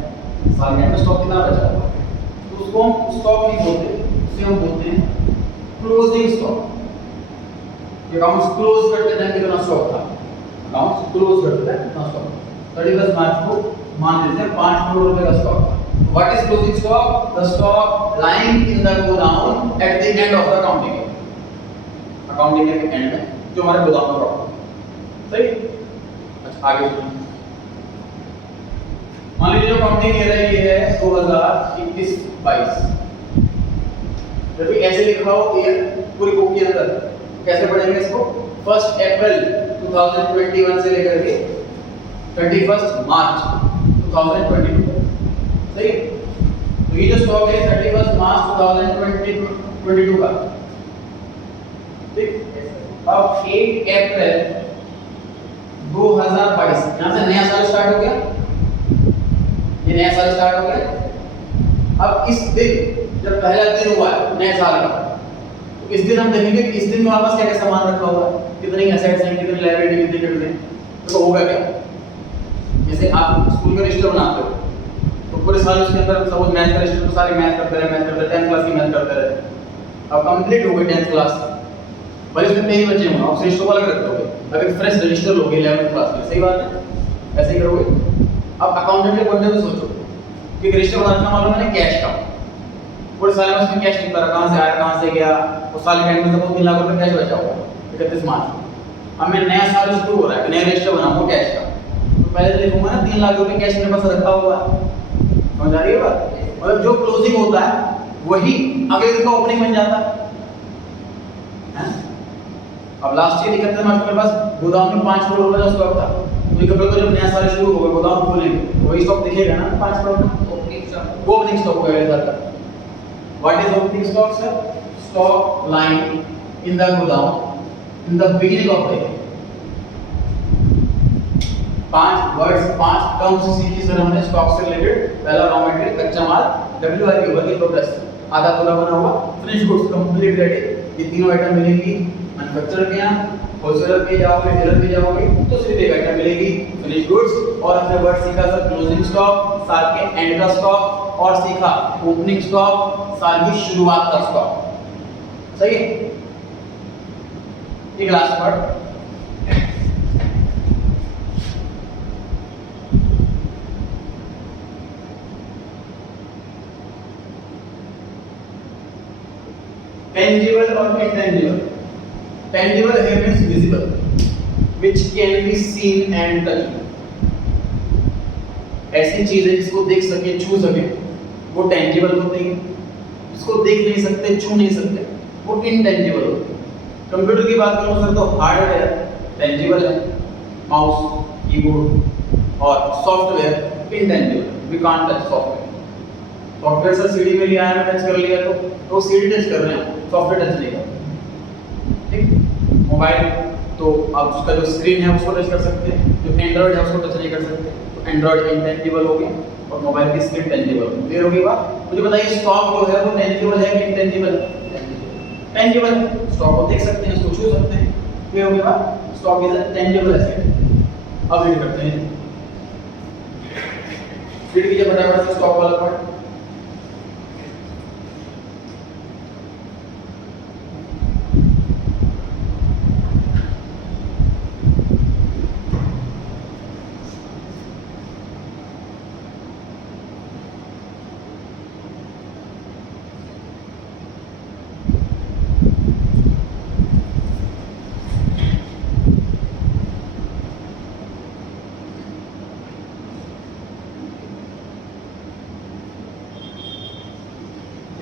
साल के एंड में स्टॉक कितना बचा हुआ है, तो उसको हम स्टॉक नहीं बोलते, उसे हम बोलते हैं क्लोजिंग स्टॉक। अकाउंट्स क्लोज करते टाइम कितना स्टॉक था, अकाउंट्स क्लोज करते टाइम कितना स्टॉक था, 31 मार्च को मान लेते हैं 5 करोड़ रुपए का स्टॉक था। What is closing stock? The stock lying in the godown at the end of the accounting year. Accounting year के end में जो हमारे गोदाम में रखा, सही? अच्छा आगे सुनिए। मान लीजिए जो अकाउंटिंग ईयर है ये है 2021-22। जब भी ऐसे लिखा हो ईयर पूरी बुक के अंदर, कैसे पढ़ेंगे इसको? 1 अप्रैल 2021 से लेकर के 31 मार्च 2022, सही। तो ये जो स्टॉक है 31 मार्च 2022 का, ठीक। अब 1 अप्रैल 2022 यहाँ से नया साल स्टार्ट हो गया, ये नया साल स्टार्ट हो गया। अब इस दिन जब पहला दिन हुआ है नए साल का, तो इस दिन हम देखेंगे कि इस दिन में हमारे पास क्या क्या सामान रखा हुआ है, कितनी एसेट्स हैं, कितनी लायबिलिटी, कितनी क्रेडिट हैं। तो होगा क्या, जैसे आप स्कूल का रजिस्टर बनाते हो तो पूरे साल उसके अंदर सपोज मैथ का रजिस्टर, तो सारे मैथ करते रहे 10th क्लास की मैथ करते रहे। अब कंप्लीट हो गई 10th क्लास, भले उसमें कई बच्चे होंगे, आप रजिस्टर को अलग रखोगे, अब एक फ्रेश रजिस्टर लोगे 11th क्लास में, सही बात है, ऐसे ही करोगे। अब अकाउंटेंट के पॉइंट से सोचो कि रजिस्टर बनाने का मालूम है कैश का, पूरे साल में उसमें कैश लिखता रहा, कहाँ से आया कहाँ से गया, और साल के एंड में सपोज 3 लाख रुपए कैश बचा हुआ 31 मार्च। अब मैं नया साल शुरू हो रहा है, नया रजिस्टर बनाऊंगा कैश का, तो पहले तो लिखूंगा ना 3 लाख रुपए कैश मेरे पास रखा हुआ है। समझ आ रही है बात? मतलब जो क्लोजिंग होता है वही अगले दिन का ओपनिंग बन जाता है। अब लास्ट ईयर 31 मार्च मेरे पास गोदाम में 5 करोड़ रुपए का स्टॉक था, तो कल को जब नया साल शुरू होगा गोदाम खोलेंगे वही स्टॉक दिखेगा ना 5 करोड़ का, ओपनिंग स्टॉक होगा अगले साल का। What is opening stock, sir? Stock lying in the godown in the beginning of the year. 5 words, 5 terms सीखी सर हमने स्टॉक से रिलेटेड। पहला रॉ मटेरियल कच्चा माल, WIP वर्क इन प्रोग्रेस, आधा पूरा बना हुआ, फिनिश गुड्स कंप्लीट रेडी। ये तीनों आइटम मिलेंगी मैन्युफैक्चरर के यहाँ, होलसेलर पे जाओगे, डीलर पे जाओगे तो सिर्फ एक आइटम मिलेगी फिनिश गुड्स। और हमने वर्ड सीखा सर क्लोजिंग स्टॉक, साल के एंड का स्टॉक, और सीखा ओपनिंग स्टॉक, साल की शुरुआत का स्टॉक। सही है? एक लास्ट वर्ड, tangible और intangible। tangible here means visible, which can be seen and touched। ऐसी चीजें जिसको देख सके, छू सके, वो tangible होती है। जिसको देख नहीं सकते, छू नहीं सकते, वो intangible होती है। कंप्यूटर की बात करूं सर तो हार्डवेयर tangible है, माउस, कीबोर्ड, और software intangible, we can't touch software। Software sir CD में लिया है, मैं टच कर लिया तो सीडी टच कर रहे हैं, सॉफ्टवेयर टच नहीं कर। ठीक, मोबाइल तो आप उसका जो स्क्रीन है उसको टच कर सकते हैं, जो एंड्रॉइड है उसको टच नहीं कर सकते, तो एंड्रॉइड इंटेंजिबल हो गया और मोबाइल की स्क्रीन टेंजिबल। क्लियर होगी बात? मुझे बताइए स्टॉक जो है वो टेंजिबल है कि इंटेंजिबल? टेंजिबल। स्टॉक को देख सकते हैं, उसको छू सकते हैं। क्लियर होगी बात? Stock is a tangible asset. अब रीड करते हैं, रीड कीजिए फटाफट से स्टॉक वाला पार्ट।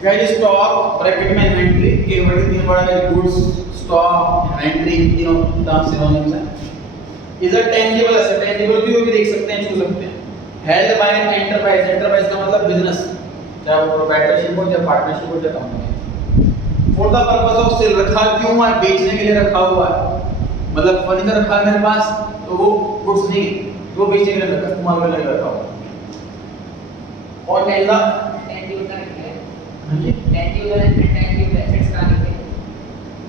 गाइस स्टॉक ब्रैकेट में इन्वेंटरी, एक बड़ी तीन बड़ा है गुड्स, स्टॉक, इन्वेंटरी, तीनों टर्म सिनोनिम्स हैं। Is a tangible asset, tangible भी वो भी देख सकते हैं, छू सकते हैं। Held by an enterprise, enterprise का मतलब बिजनेस, चाहे वो प्रोप्राइटरशिप हो, चाहे पार्टनरशिप हो, चाहे company. For the purpose of sale, रखा क्यों है? बेचने के लिए रखा हुआ है। मतलब फर्नीचर रखा है मेरे पास तो वो गुड्स नहीं, वो बेचने के लिए रखा, इस्तेमाल करने के लिए रखा हुआ। और टेंला टेंजिबल का लिखा है, हां जी, टेंजिबल एंड इंटेंजिबल एसेट्स का लिखा है।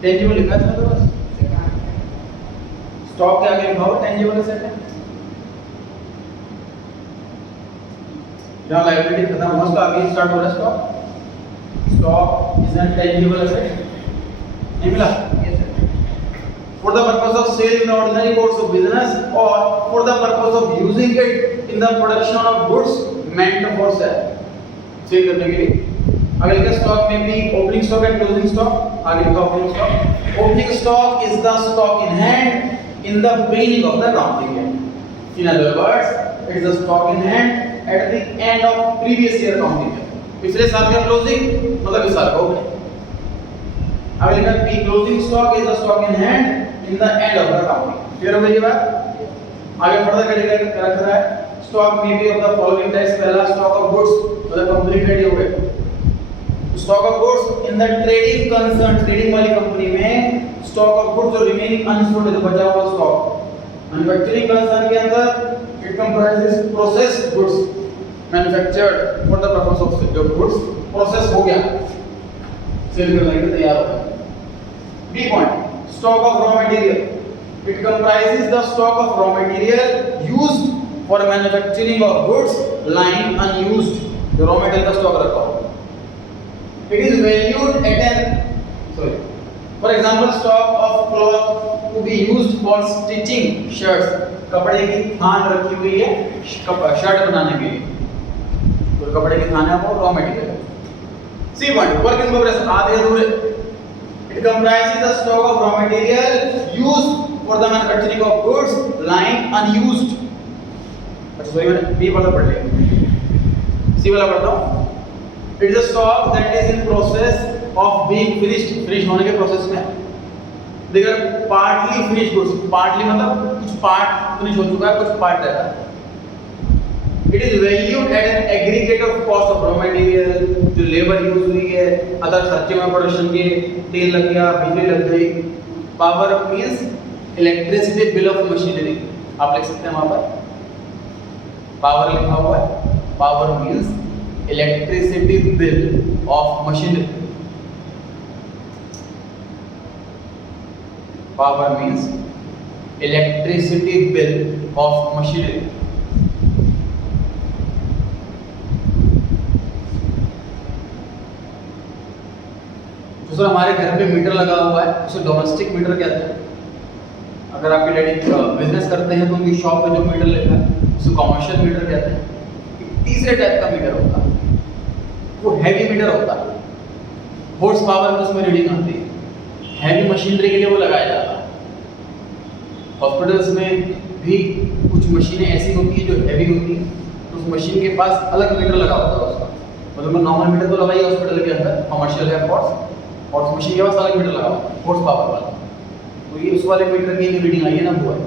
टेंजिबल लिखा था तो बस से कहां है? स्टॉक के आगे लिखा हुआ टेंजिबल एसेट है। जहाँ लायबिलिटी खत्म हुआ उसका आगे स्टार्ट हो रहा है stock. Stock is an tangible asset. नहीं मिला? Yes sir. For the purpose of sale in the ordinary course of business or for the purpose of using it in the production of goods meant for sale, sale करने के लिए। अगर लिखा stock में भी opening stock and closing stock, आगे लिखा opening stock. Opening stock is the stock in hand in the beginning of the accounting year. In other words, it is the stock in hand at the end of previous year accounting year. पिछले साल का closing मतलब इस साल का opening. अब लिखा P closing stock is the stock in hand in the end of the accounting. Clear हो गई बात? आगे फर्दर कैटेगरी रख रहा है स्टॉक में भी ऑफ द फॉलोइंग टाइप्स। पहला स्टॉक ऑफ गुड्स मतलब कंप्लीट रेडी हो गए। Stock of goods in the trading concern, trading वाली कंपनी में स्टॉक ऑफ गुड्स जो रिमेनिंग अनसोल्ड है, बचा हुआ स्टॉक। मैन्युफैक्चरिंग कंसर्न के अंदर it comprises processed goods, manufactured for the purpose of sale, जब गुड्स प्रोसेस हो गया सेल करने के लिए तैयार हो गया। B point, stock of raw material, it comprises the stock of raw material used for manufacturing of goods lying unused, जो रॉ मटेरियल का स्टॉक रखा हो। It is valued at an for example stock of cloth to be used for stitching shirts, कपड़े की थान रखी हुई है shirt बनाने के लिए, तो कपड़े की थान है वो रॉ मटेरियल है। C point, work in progress, आधे अधूरे, it comprises the stock of raw material used for the manufacturing of goods lying unused. अच्छा सॉरी मैंने बी वाला पढ़ लिया, सी वाला पढ़ता हूं। It is a stock that is in process of being finished, finish होने के प्रोसेस में। देखिए पार्टली फिनिश गुड्स, पार्टली मतलब कुछ पार्ट फिनिश हो चुका है, कुछ पार्ट रहता है। It is valued at an aggregate of cost of raw material, जो लेबर यूज हुई है, अदर खर्चे में प्रोडक्शन के, तेल लग गया, बिजली लग गई। Power means electricity bill of machinery, आप लिख सकते हैं वहां पर पावर लिखा हुआ है, power means electricity bill of machinery, power means electricity bill of machinery। तो सर हमारे घर पे मीटर लगा हुआ है, उसे डोमेस्टिक मीटर कहते हैं। अगर आपके डैडी बिजनेस करते हैं तो उनकी शॉप पे जो मीटर लिखा है उसे कमर्शियल मीटर कहते हैं। तीसरे टाइप का मीटर होता है, वो हैवी मीटर होता है, हॉर्स पावर में उसमें रीडिंग आती है, हैवी मशीनरी के लिए वो लगाया जाता है। हॉस्पिटल्स में भी कुछ मशीनें ऐसी होती हैं जो हैवी होती हैं, तो उस मशीन के पास अलग मीटर लगा होता है उसका, मतलब नॉर्मल मीटर तो लगाइए हॉस्पिटल के अंदर, कमर्शियल है ऑफकोर्स, और उस मशीन के पास अलग मीटर लगा होता है हॉर्स पावर वाला। तो ये उस वाले मीटर की रीडिंग आई है ना वो है,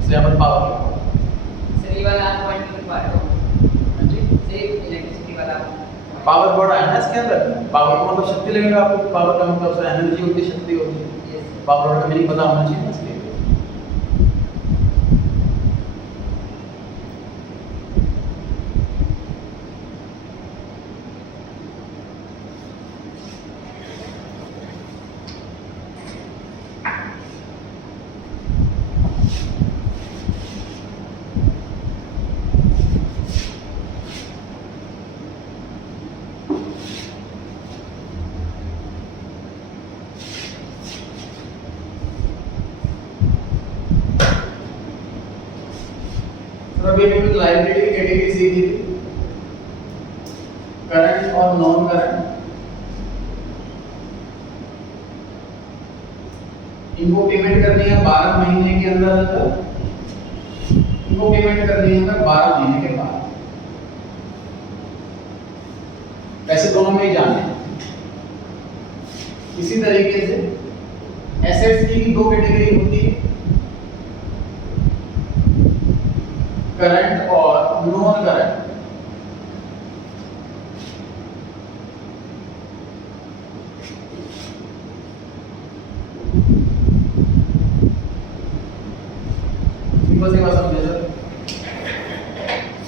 इसलिए यहाँ पर पावर लिखा हुआ है। सर ये वाला पॉइंट लिख पा रहे हो? हाँ जी, से इलेक्ट्रिसिटी वाला पावर वर्ड आया ना इसके अंदर, पावर का मतलब शक्ति लगेगा आपको, पावर का मतलब उसमें एनर्जी होती है, शक्ति होती है। पावर वर्ड का मीनिंग पता होना चाहिए इसलिए। अभी हमने लायबिलिटी की कैटेगरी सीखी थी, करंट और नॉन करंट। इनको पेमेंट करनी है 12 महीने के अंदर, इनको पेमेंट करनी है 12 महीने के बाद। पैसे दोनों में ही जाने हैं। इसी तरीके से एसेट्स की भी दो कैटेगरी होती है, करंट और नॉन करंट। सिंपल सी बात समझे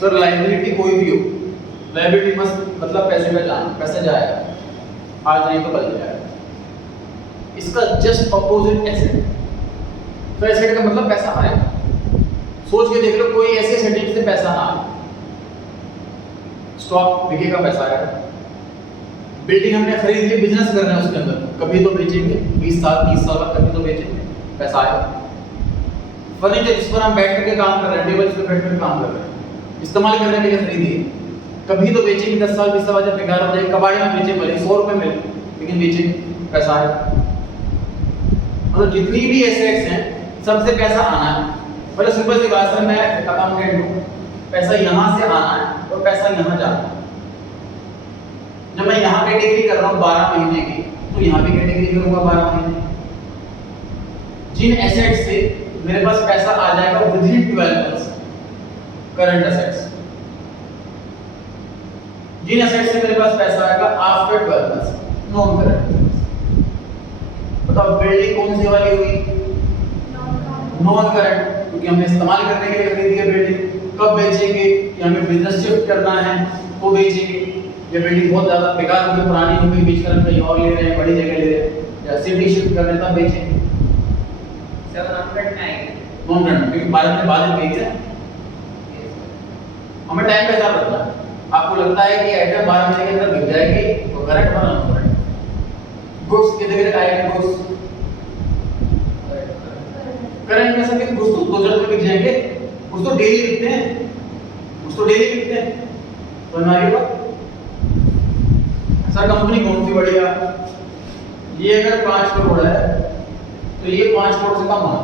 सर, लायबिलिटी कोई भी हो, लायबिलिटी मतलब पैसे में जाना, पैसे जाएगा, आज नहीं तो कल जाएगा। इसका जस्ट अपोजिट एसेट। तो एसेट का मतलब पैसा आएगा। सोच के देख लो कोई ऐसे एसेट जिससे पैसा ना आए, स्टॉक बिकेगा पैसा आएगा। बिल्डिंग हमने खरीद ली, बिजनेस कर रहे हैं उसके अंदर, कभी तो बेचेंगे, 20 साल 30 साल बाद कभी तो बेचेंगे, पैसा आएगा। फर्नीचर जिस पर हम बैठ करके काम कर रहे हैं, टेबल पर बैठ कर काम कर रहे हैं, इस्तेमाल करने के लिए खरीदिए, कभी तो बेचेंगे, 10 साल 20 साल बाद जब बेकार हो जाए, कबाड़ी में बेचे, भले 100 रुपए मिले, लेकिन बेचेंगे, पैसा आएगा। मतलब जितनी भी एसेट्स हैं सबसे पैसा आना है। मतलब सिंपल सी बात है, मैं अकाउंटेंट हूँ, पैसा यहाँ से आना है और पैसा यहाँ जाना है। जब मैं यहाँ कैटेगरी कर रहा हूँ 12 महीने की, तो यहाँ भी कैटेगरी करूँगा 12 महीने। जिन एसेट्स से मेरे पास पैसा आ जाएगा within 12 months, current assets. जिन एसेट्स से मेरे पास पैसा आएगा after 12 months, non current assets. बताओ बिल्डिंग कौन सी वाली हुई? नॉन करंट, क्योंकि हमने इस्तेमाल करने के लिए खरीदी है बिल्डिंग। कब बेचेंगे, कि हमें बिजनेस शिफ्ट करना है तो बेचेंगे, या बिल्डिंग बहुत ज़्यादा बेकार हो गई, पुरानी हो गई, बेचकर हम कहीं और ले रहे हैं, बड़ी जगह ले रहे हैं, या सिटी शिफ्ट कर रहे हैं, तब बेचेंगे। सर नॉन करंट आएंगे। नॉन करंट, क्योंकि बाद में बेच है, हमें टाइम का हिसाब रखना है। आपको लगता है कि आइटम 12 महीने के अंदर बिक जाएगी तो करंट बना नॉन करंट। गुड्स कितने देर आएंगे, गुड्स करंट में से गुड्स तो 2 दिन में बिक जाएंगे, कुछ तो डेली बिकते हैं, कुछ तो डेली बिकते हैं। तो हमारी बात सर कंपनी कौन सी बढ़िया, ये अगर 5 करोड़ है तो ये 5 करोड़ से कम आना,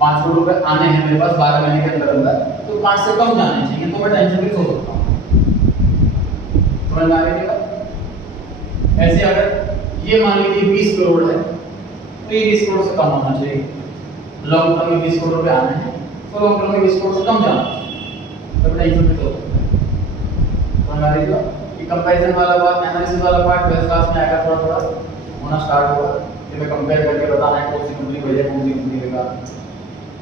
5 करोड़ रुपए आने हैं मेरे पास 12 महीने के अंदर अंदर, तो 5 से कम जाने चाहिए, तो मैं टेंशन भी सो सकता हूँ। समझ में आ रही है? ऐसे अगर ये मान लीजिए 20 करोड़ है तो ये 20 करोड़ से कम होना चाहिए। लॉन्ग टर्म में 20 करोड़ रुपए आने हैं तो लॉन्ग टर्म में 20 करोड़ से कम जाना चाहिए, तो टेंशन भी सो सकता है। समझ में आ रही है? ये कंपैरिजन वाला बात, एनालिसिस वाला पार्ट 12th क्लास में आएगा, थोड़ा थोड़ा होना स्टार्ट होगा, कि मैं कंपेयर करके बताना है कौन सी कंपनी बढ़िया, कौन सी कंपनी बेकार।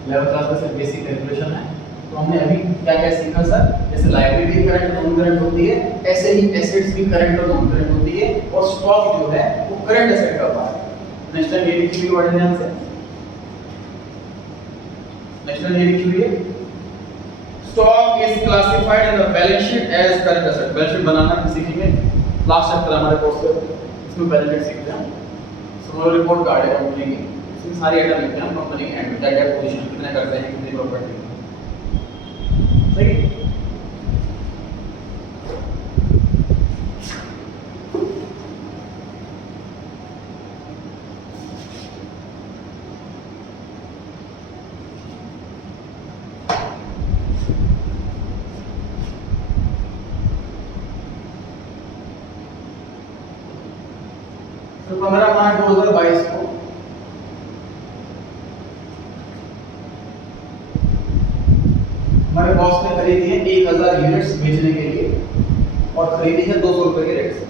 11th क्लास में सिर्फ बेसिक कैलकुलेशन है। तो हमने अभी क्या क्या सीखा सर, जैसे लायबिलिटी करंट नॉन करंट होती है, ऐसे ही एसेट्स भी करंट और नॉन करंट होती है, और स्टॉक जो है वो करंट एसेट का पार्ट है। नेक्स्ट टाइम ये लिखी हुई वर्ड ध्यान से, नेक्स्ट टाइम ये लिखी हुई है, stock is classified in the balance sheet as current asset. Balance sheet बनाना भी सीखेंगे लास्ट चैप्टर हमारे कोर्स में, इसमें बैलेंस शीट सीखते हैं। समरी रिपोर्ट कार्ड है कंपनी की, इसमें सारी आइटम लिखते हैं हम, कंपनी के एंड क्या क्या पोजीशन कितने करते हैं, कितनी प्रॉपर्टी, सही है? तो 15 मार्च 2022 को हमारे बॉस ने खरीदी है 1000 यूनिट्स बेचने के लिए, और खरीदी है 200 रुपए के रेट से।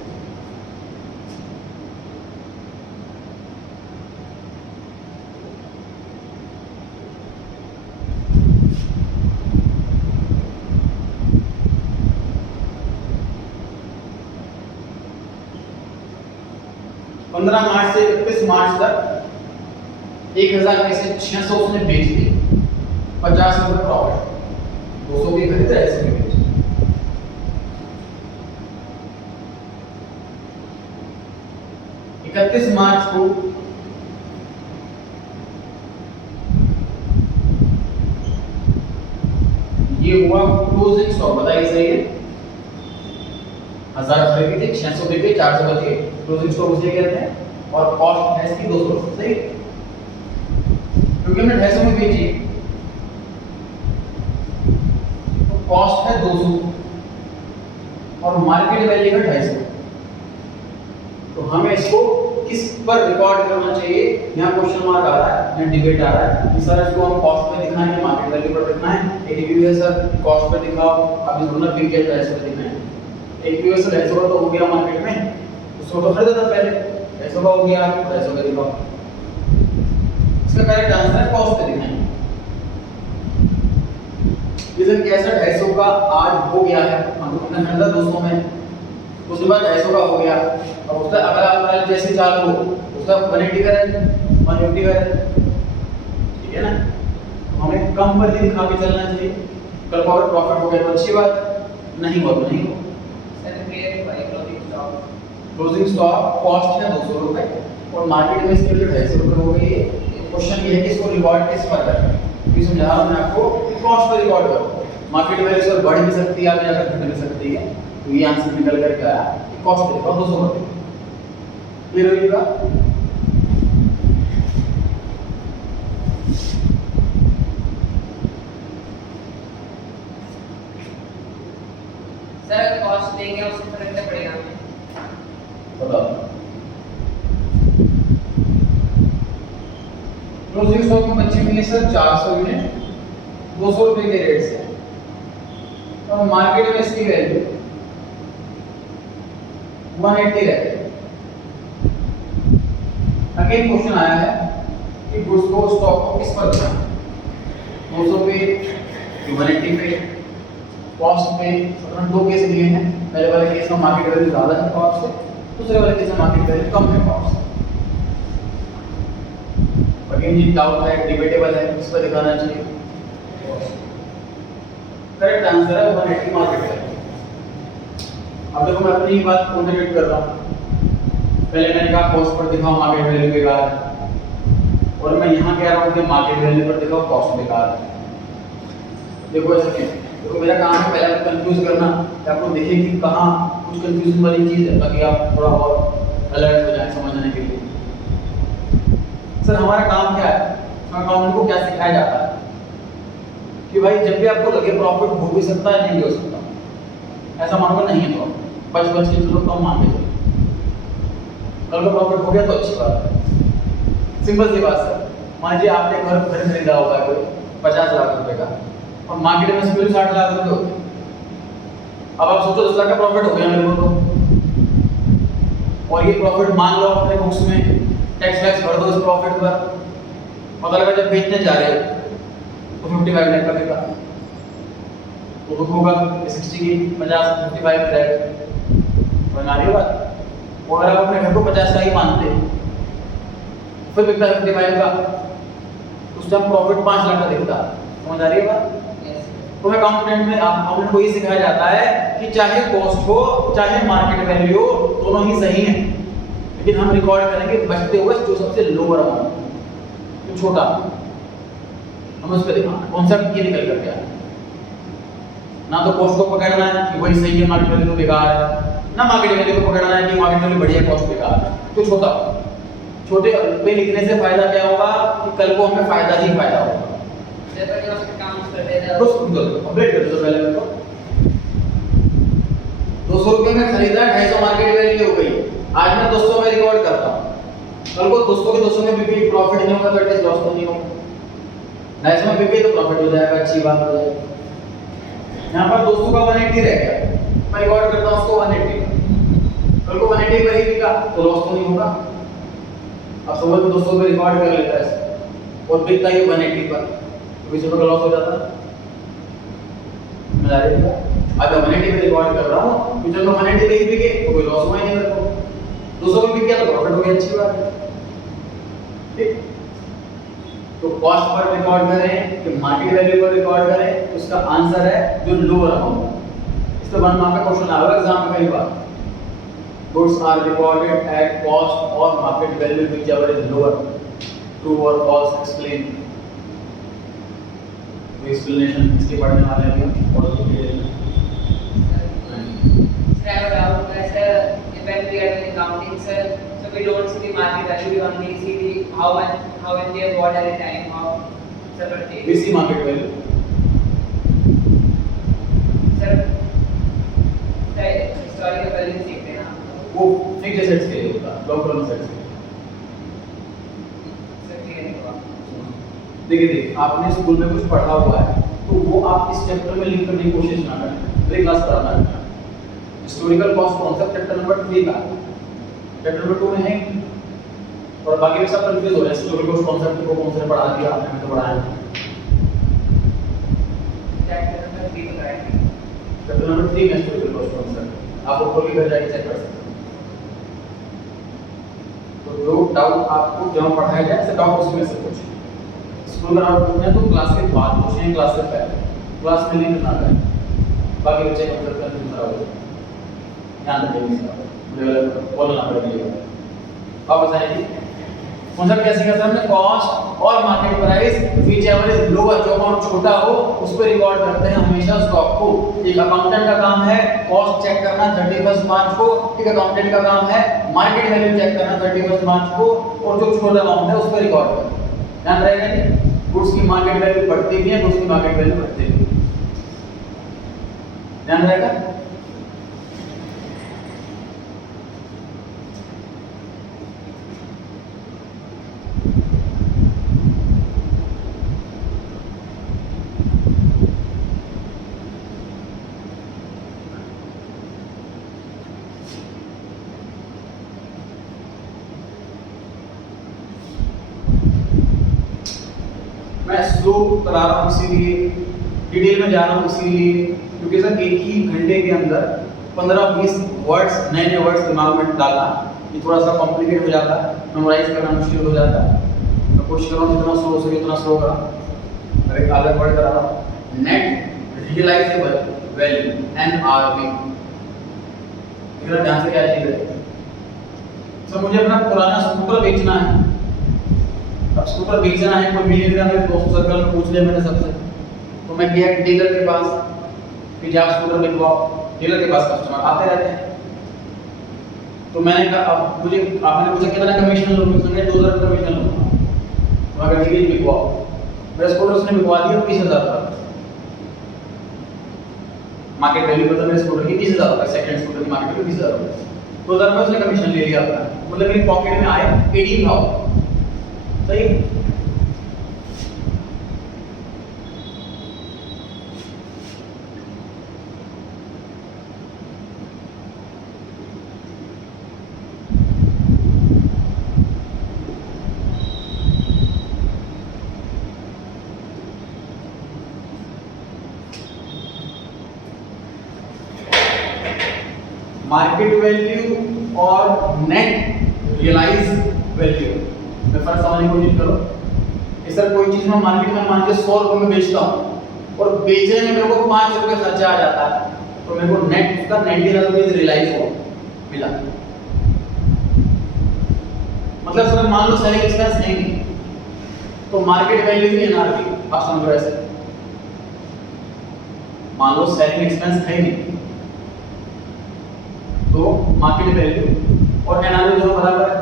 मार्च से 31 मार्च तक 1000 में से 600 उसने बेच दी, 50 रुपए प्रॉफिट, 200 की खरीदा, ऐसे भी बेच। 31 मार्च को ये हुआ क्लोजिंग स्टॉक, बताइए सही है? 1000 खरीदी थी, 600 बिके, 400 बचे, क्लोजिंग स्टॉक उसे कहते हैं, और कॉस्ट है इसकी 200, सही? क्योंकि हमने 250 में बेची तो कॉस्ट है 200 और मार्केट वैल्यू है 250, तो हमें इसको किस पर रिकॉर्ड करना चाहिए? यहाँ क्वेश्चन मार्क आ रहा है, यहाँ डिबेट आ रहा है कि सर इसको हम कॉस्ट पे दिखाएं या मार्केट वैल्यू पर दिखाएं। एक व्यू है सर कॉस्ट पे दिखाओ, अब इस दोनों बिक गया 250 पे दिखाएं। एक व्यू है सर 250 का तो हो गया मार्केट में, उसको तो खरीदा था पहले, 250 का हो गया, 250 पे दिखाओ। इसका करेक्ट आंसर है कॉस्ट पे दिखाएं। रीजन कैसा 250 का आज हो गया है, हमने खरीदा 200 में, उसके बाद 250 का हो गया, अब उसका अगला अप्रैल जैसे चालू हो उसका 180 का है, 150 का है, ठीक है ना? तो हमें कम पर ही दिखा के चलना चाहिए। कल को अगर प्रॉफिट हो गया तो अच्छी बात, नहीं हुआ तो नहीं हो। सर क्लियर भाई, क्लोजिंग स्टॉक कॉस्ट है 200 रुपए और मार्केट में इसके लिए 250 रुपए हो गई है। क्वेश्चन ये है कि इसको रिकॉर्ड किस पर करना है, समझा रहा हूं मैं आपको, कॉस्ट पर रिकॉर्ड करो। मार्केट वैल्यू से बढ़ भी सकती है, आगे जाकर घट भी सकती है, तो ये आंसर निकल कर क्या है, कॉस्ट पे देखो 200 रुपए। क्लियर होगा? सर कॉस्ट देंगे उससे फर्क क्या पड़ेगा? बताओ। क्लोजिंग स्टॉक में बची हुई है सर 400 यूनिट 200 रुपए के रेट से, और मार्केट में इसकी वैल्यू 180 रहती है। अगेन क्वेश्चन आया है कि गुड्स को स्टॉक को किस पर दिखाना, 200 पे, 180 पे, कॉस्ट पे अपन दो केस लिए हैं। पहले वाले केस में मार्केट वैल्यू ज़्यादा है कॉस्ट से, दूसरे वाले केस में मार्केट वैल्यू कम है कॉस्ट से। अगेन ये डाउट है, डिबेटेबल है, इस पर दिखाना चाहिए। करेक्ट आंसर है 180 मार्केट वैल्यू। अब देखो मैं अपनी बात कॉन्ट्रीब्यूट कर रहा हूँ। पहले मैंने कहा कॉस्ट पर दिखाओ मार्केट वैल्यू बेकार है, और मैं यहाँ कह रहा हूँ कि मार्केट वैल्यू पर दिखाओ कॉस्ट बेकार है। देखो ऐसा नहीं, देखो मेरा काम है पहले आपको कंफ्यूज करना, कि आपको दिखे कि कहाँ कुछ कंफ्यूजन वाली चीज़ है, ताकि आप थोड़ा और अलर्ट हो जाए समझने के लिए। सर हमारा काम क्या है, अकाउंटेंट को क्या सिखाया जाता है कि भाई जब भी आपको लगे प्रॉफिट हो भी सकता है, नहीं भी हो सकता, ऐसा मानोगे नहीं है तो बच बच के चलो, कम मान के चलो। कल को प्रॉफिट हो गया तो अच्छी बात है। सिंपल सी बात सर, मान लीजिए आपने घर खरीदा होगा कोई 50 लाख रुपए का, और मार्केट में इसकी 60 लाख रुपए होते हैं। अब आप सोचो 10 लाख का प्रॉफिट हो गया मेरे को तो, और ये प्रॉफिट मान लो अपने बुक्स में टैक्स वैक्स भर दो इस प्रॉफिट पर, पता लगा जब बेचने जा रहे हो तो 55 लाख का बिका, तो बुक होगा 60 की 50 55 में रहेगा। समझ आ रही है बात? और अगर आप अपने घर को 50 का ही मानते फिर बिकता 55 का, उस टाइम प्रॉफिट 5 लाख का दिखता। समझ आ रही है बात? तो मैं अकाउंटेंट में अकाउंटेंट को ये सिखाया जाता है कि चाहे कॉस्ट हो चाहे मार्केट वैल्यू हो, दोनों ही सही हैं, लेकिन हम रिकॉर्ड करेंगे बचते हुए जो सबसे लोअर अमाउंट, जो छोटा, हम उस पर दिखाना कॉन्सेप्ट ये निकल कर गया। ना तो कॉस्ट को पकड़ना है कि वही सही है मार्केट वैल्यू तो बेकार है, ना मार्केट वैल्यू को पकड़ना है कि मार्केट वैल्यू बढ़िया कॉस्ट बेकार है। तो छोटा, छोटे पे लिखने से फायदा क्या होगा कि कल को हमें फायदा ही फायदा होगा। तो कंप्लीट कर दो पहले मेरे को। 200 रुपए में खरीदा, 250 मार्केट वैल्यू हो गई, आज मैं 200 में रिकॉर्ड करता हूँ, कल को 200 के 200 में भी प्रॉफिट नहीं होगा तो एटलीस्ट लॉस तो नहीं होगा। 250 में बिके तो प्रॉफिट हो जाएगा, अच्छी बात हो जाएगी। यहाँ पर 200 का 180 रह गया, मैं रिकॉर्ड करता हूँ उसको 180, कल को 180 पर ही बिका तो लॉस तो नहीं होगा। अब सुबह में 200 पे रिकॉर्ड कर लेता है और बिकता ही 180 पर, तो 20 रुपये का लॉस हो जाता है। अब 180 पे रिकॉर्ड कर रहा हूँ, फ्यूचर में 180 पे ही बिके तो कोई लॉस हुआ ही नहीं मेरे को, 200 पे बिक गया तो प्रॉफिट हो गया, अच्छी बात है। ठीक, तो कॉस्ट पर रिकॉर्ड करें कि मार्केट वैल्यू पर रिकॉर्ड करें, उसका आंसर है जो लोअर अमाउंट। इस पे 1 मार्क का क्वेश्चन आएगा एग्जाम में कई बार। Goods are recorded at cost or market value whichever is lower. True or false? Explain. तो explanation इसके पढ़ने वाले हैं और तो ये when we are doing accounting, sir, so we don't see the market value, we only see the how when they have bought at a time, how sir purchase. we see market value. Sir, historical values देखते हैं ना, वो fixed assets के लिए होता है, long term assets के लिए। सर ठीक है नहीं हुआ। देखिए आपने स्कूल में कुछ पढ़ा हुआ है तो वो आप इस चैप्टर में लिंक करने की कोशिश ना करें, पूरी क्लास पढ़ाना है। Historical cost concept chapter number 3 का, चैप्टर नंबर 2 में है, और बाकी में सब कंफ्यूज हो रहे हैं। हिस्टोरिकल कॉस्ट कॉन्सेप्ट को कौन से पढ़ा दिया आपने, तो पढ़ाया चैप्टर नंबर 3 का है, चैप्टर नंबर 3 में हिस्टोरिकल कॉस्ट कॉन्सेप्ट आप खोल के घर जाके चेक कर सकते हैं। तो जो डाउट आपको जहाँ पढ़ाया जाए से डाउट उसमें से पूछें। स्कूल में डाउट पूछना है तो क्लास के बाद पूछें, क्लास से पहले, क्लास में लिंक ना करें, बाकी बच्चे कंप्यूटर का दिन खराब हो जाए। ध्यान रखिए इसका, मुझे बोलना पड़ेगा। अब बताइए कॉन्सेप्ट कैसे करते हैं हमने, कॉस्ट और market price which ever is lower, जो अमाउंट छोटा हो उस पर रिकॉर्ड करते हैं हमेशा स्टॉक को। एक अकाउंटेंट का काम है कॉस्ट चेक करना 31 मार्च को, एक अकाउंटेंट का काम है मार्केट वैल्यू चेक करना 31 मार्च को, और जो छोटा अमाउंट है उस पर रिकॉर्ड करना। ध्यान रहेगा कि गुड्स की मार्केट वैल्यू बढ़ती भी है, गुड्स की मार्केट वैल्यू घटती भी है। ध्यान रहेगा। मैं स्लो करा रहा हूँ इसीलिए, डिटेल में जा रहा हूँ इसीलिए क्योंकि सर एक ही घंटे के अंदर 15-20 वर्ड्स, नए नए वर्ड्स दिमाग में डालना ये थोड़ा सा कॉम्प्लिकेट हो जाता है, मेमोराइज करना मुश्किल हो जाता है। मैं कोशिश कर रहा हूँ जितना स्लो हो सके उतना स्लो करा। मैं एक अलग वर्ड करा रहा हूँ, नेट रियलाइजेबल वैल्यू NRV। मेरा ध्यान से क्या चीज़ है सर, मुझे अपना पुराना स्कूटर बेचना है। अब स्कूटर बेचना है, कोई मिल गया मेरे दोस्त सर्कल में पूछ लिया मैंने सबसे, तो मैं गया डीलर के पास कि जब स्कूटर बिकवाओ, डीलर के पास कस्टमर आते रहते हैं। तो मैंने कहा अब मुझे आपने पूछा कितना कमीशन लोगे, उसने 2000 कमीशन लूँगा। तो मैं कहा ठीक है बिकवाओ। मेरा स्कूटर उसने बिकवा दिया 20,000 रुपये। मार्केट वैल्यू पता मेरे स्कूटर की 20,000 रुपये, सेकंड स्कूटर की मार्केट वैल्यू 20,000 रुपये। 2000 रुपये उसने कमीशन ले लिया अपना, मतलब मेरी पॉकेट में आए 18,000। सही। मार्केट वैल्यू और नेट रियलाइज वैल्यू में फर्क समझने की कोशिश करो। कि सर कोई चीज मैं मार्केट में मान के 100 रुपये में बेचता हूँ और बेचने में मेरे को 5 रुपये खर्चा आ जाता है, तो मेरे को नेट उसका 90,000 रुपये रियलाइज हो मिला। मतलब सर मान लो सेलिंग एक्सपेंस है नहीं, तो मार्केट वैल्यू भी NRV। आप समझो ऐसे, मान लो सेलिंग एक्सपेंस है नहीं तो मार्केट वैल्यू और NRV दोनों बराबर है।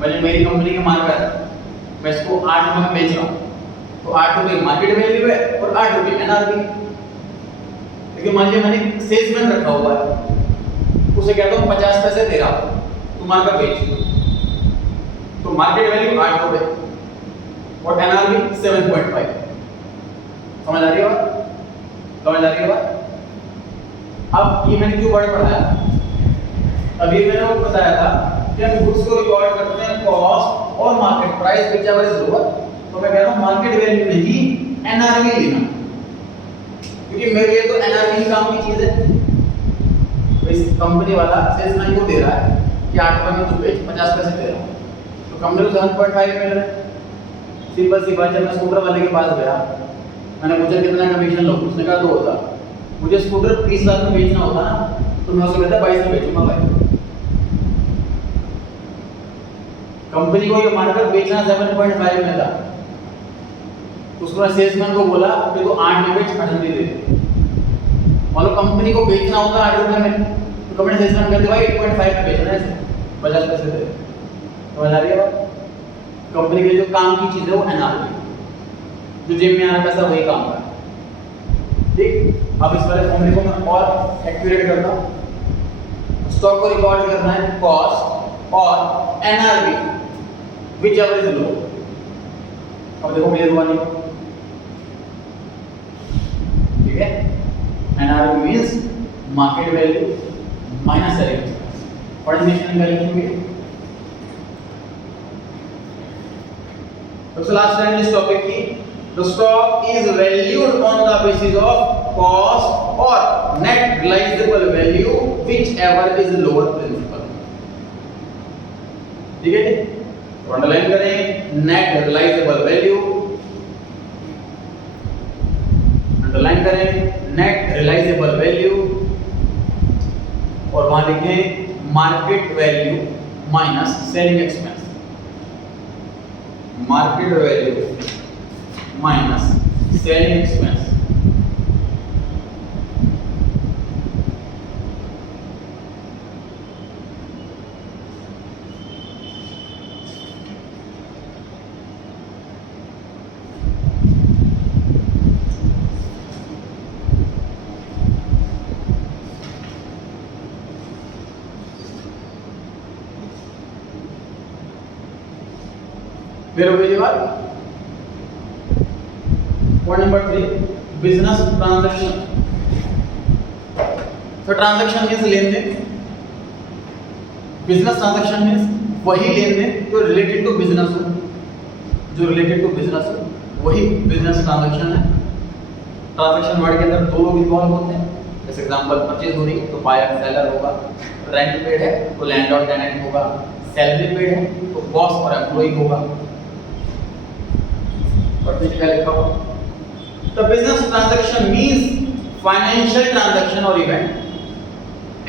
मैंने मेरी कंपनी के माल है, मैं इसको 8 रुपये में बेच रहा हूँ, तो 8 रुपये मार्केट वैल्यू है और 8 रुपये NRV। लेकिन मान लीजिए मैंने सेल्समैन रखा हुआ है, उसे कहता हूँ 50 पैसे दे रहा हूँ, तुम आकर बेच, तो मार्केट वैल्यू 8 रुपये और NRV 7.5। समझ आ रही है बात? समझ आ रही है बात? अब ये मैंने क्यों वर्ड पढ़ाया, अभी मैंने वो बताया था कि हम गुड्स को रिकॉर्ड करते हैं कॉस्ट और market price which ever is lower. तो मैं कह रहा हूँ मार्केट वैल्यू नहीं NRV लेना, क्योंकि मेरे लिए तो NRV ही काम की चीज है। तो इस कंपनी वाला सेल्समैन को दे रहा है कि 8 रुपये में तू बेच, 50 पैसे दे रहा हूँ, तो कंपनी को 7.5 मिल रहा है। सिंपल सी बात, जब मैं स्कूटर वाले के पास गया, मैंने पूछा कितना कमीशन लो, उसने कहा 2000। मुझे स्कूटर 30 लाख में बेचना होता ना, तो मैं उसे कहता 22 में बेचूंगा भाई। कंपनी को ये मानकर बेचना 7.5 में था, उसको मैं सेल्समैन को बोला कि तो 8 में बेच, 8 में दे दे। मतलब कंपनी को बेचना होता 8 रुपये में, तो कंपनी सेल्समैन कहते भाई 8.5 में बेचना है, 50 पैसे दे। समझ आ रही है बात? कंपनी के जो काम की चीज है वो NRV, जो जेब में आ रहा पैसा वही काम का है। ठीक, अब इस वाले फॉर्मूले को मैं और एक्यूरेट करता हूँ। स्टॉक को रिकॉर्ड करना है कॉस्ट और NRV which ever is low. अब देखो क्लियर हुआ नहीं? ठीक है, NRV means market value minus selling expense. Ordination value. सबसे लास्ट लाइन इस टॉपिक की, the stock is valued on the basis of cost or net realizable value whichever is lower principal। ठीक है, तो अंडरलाइन करें net realizable value, अंडरलाइन करें net realizable value और वहां लिखें market value minus selling expense. Market value minus selling expense. फिर हो गई बात। Point number 3, business transaction. तो ट्रांजैक्शन मींस लेन देन। बिजनेस ट्रांजैक्शन मींस वही लेन देन जो रिलेटेड टू बिजनेस हो, जो रिलेटेड टू बिजनेस हो। वही बिजनेस ट्रांजैक्शन है। ट्रांजैक्शन वर्ड के अंदर दो लोग इन्वॉल्व होते हैं। जैसे एग्जांपल परचेज हो रही है तो बायर सेलर होगा, रेंट पेड है तो लैंड और टेनेंट होगा, सैलरी पेड है तो बॉस और एम्प्लॉई होगा। और फिर क्या लिखा हुआ? The business transaction means financial transaction or event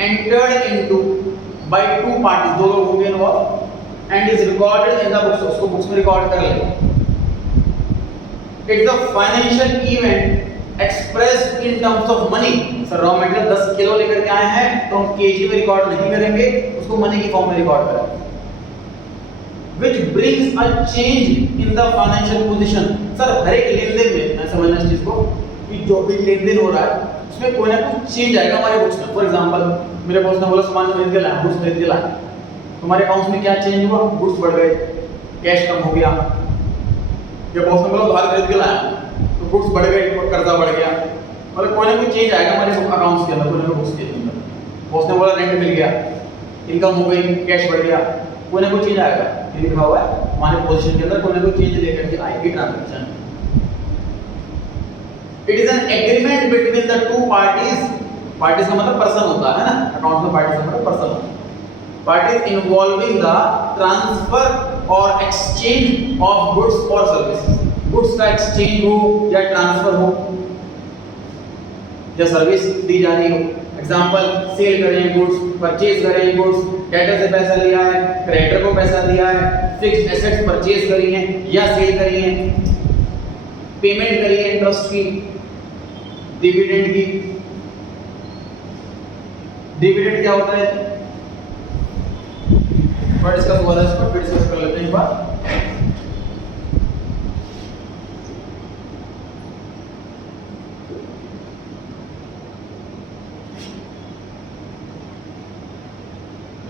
entered into by two parties, दो लोग होंगे involve, and is recorded in the books, उसको बुक्स में रिकॉर्ड कर लेंगे। It's a financial event expressed in terms of money। Sir raw material 10 kilo लेकर के आए हैं तो हम केजी में रिकॉर्ड नहीं करेंगे, उसको मनी की फॉर्म में रिकॉर्ड करेंगे। Which brings a change in the financial position। Sir हर एक लेनदेन में ऐसा समझना इस चीज को कि जो भी लेनदेन हो रहा है उसमें कोई ना कुछ चेंज आएगा हमारे बुक्स में। फॉर एग्जांपल मेरे बॉस ने बोला सामान खरीद के लाया, गुड्स खरीद के लाया, तुम्हारे अकाउंट्स में क्या चेंज हुआ? गुड्स बढ़ गए, कैश कम हो गया। या बॉस ने बोला उधार खरीद के लाया तो गुड्स बढ़ गए और कर्जा बढ़ गया। मतलब कोई ना कोई चेंज आएगा हमारे अकाउंट्स के अंदर, कोई ना कोई बुक्स के अंदर। बॉस ने बोला रेंट मिल गया, इनकम हो गई, कैश बढ़ गया, कोई ना कोई चीज आएगा। ये लिखा हुआ है हमारे पोजीशन के अंदर कोई ना कोई चीज लेकर के आएगी transaction. It is an agreement between the two parties. Parties का मतलब पर्सन होता है ना, अकाउंट में पार्टीज का मतलब पर्सन होता है। पार्टीज इन्वॉल्विंग द ट्रांसफर और एक्सचेंज ऑफ गुड्स और सर्विसेज। गुड्स का एक्सचेंज हो या ट्रांसफर हो या सर्विस दी जा रही हो। एग्जांपल सेल करें गुड्स, परचेज करें गुड्स, डेटर से पैसा लिया है, क्रेडिटर को पैसा दिया है, फिक्स्ड एसेट्स परचेज करी हैं या सेल करी हैं, पेमेंट करी है इंटरेस्ट की, डिविडेंड की। डिविडेंड क्या होता है? पर डिस्कस हुआ था, इसको फिर डिस्कस कर लेते हैं एक बार।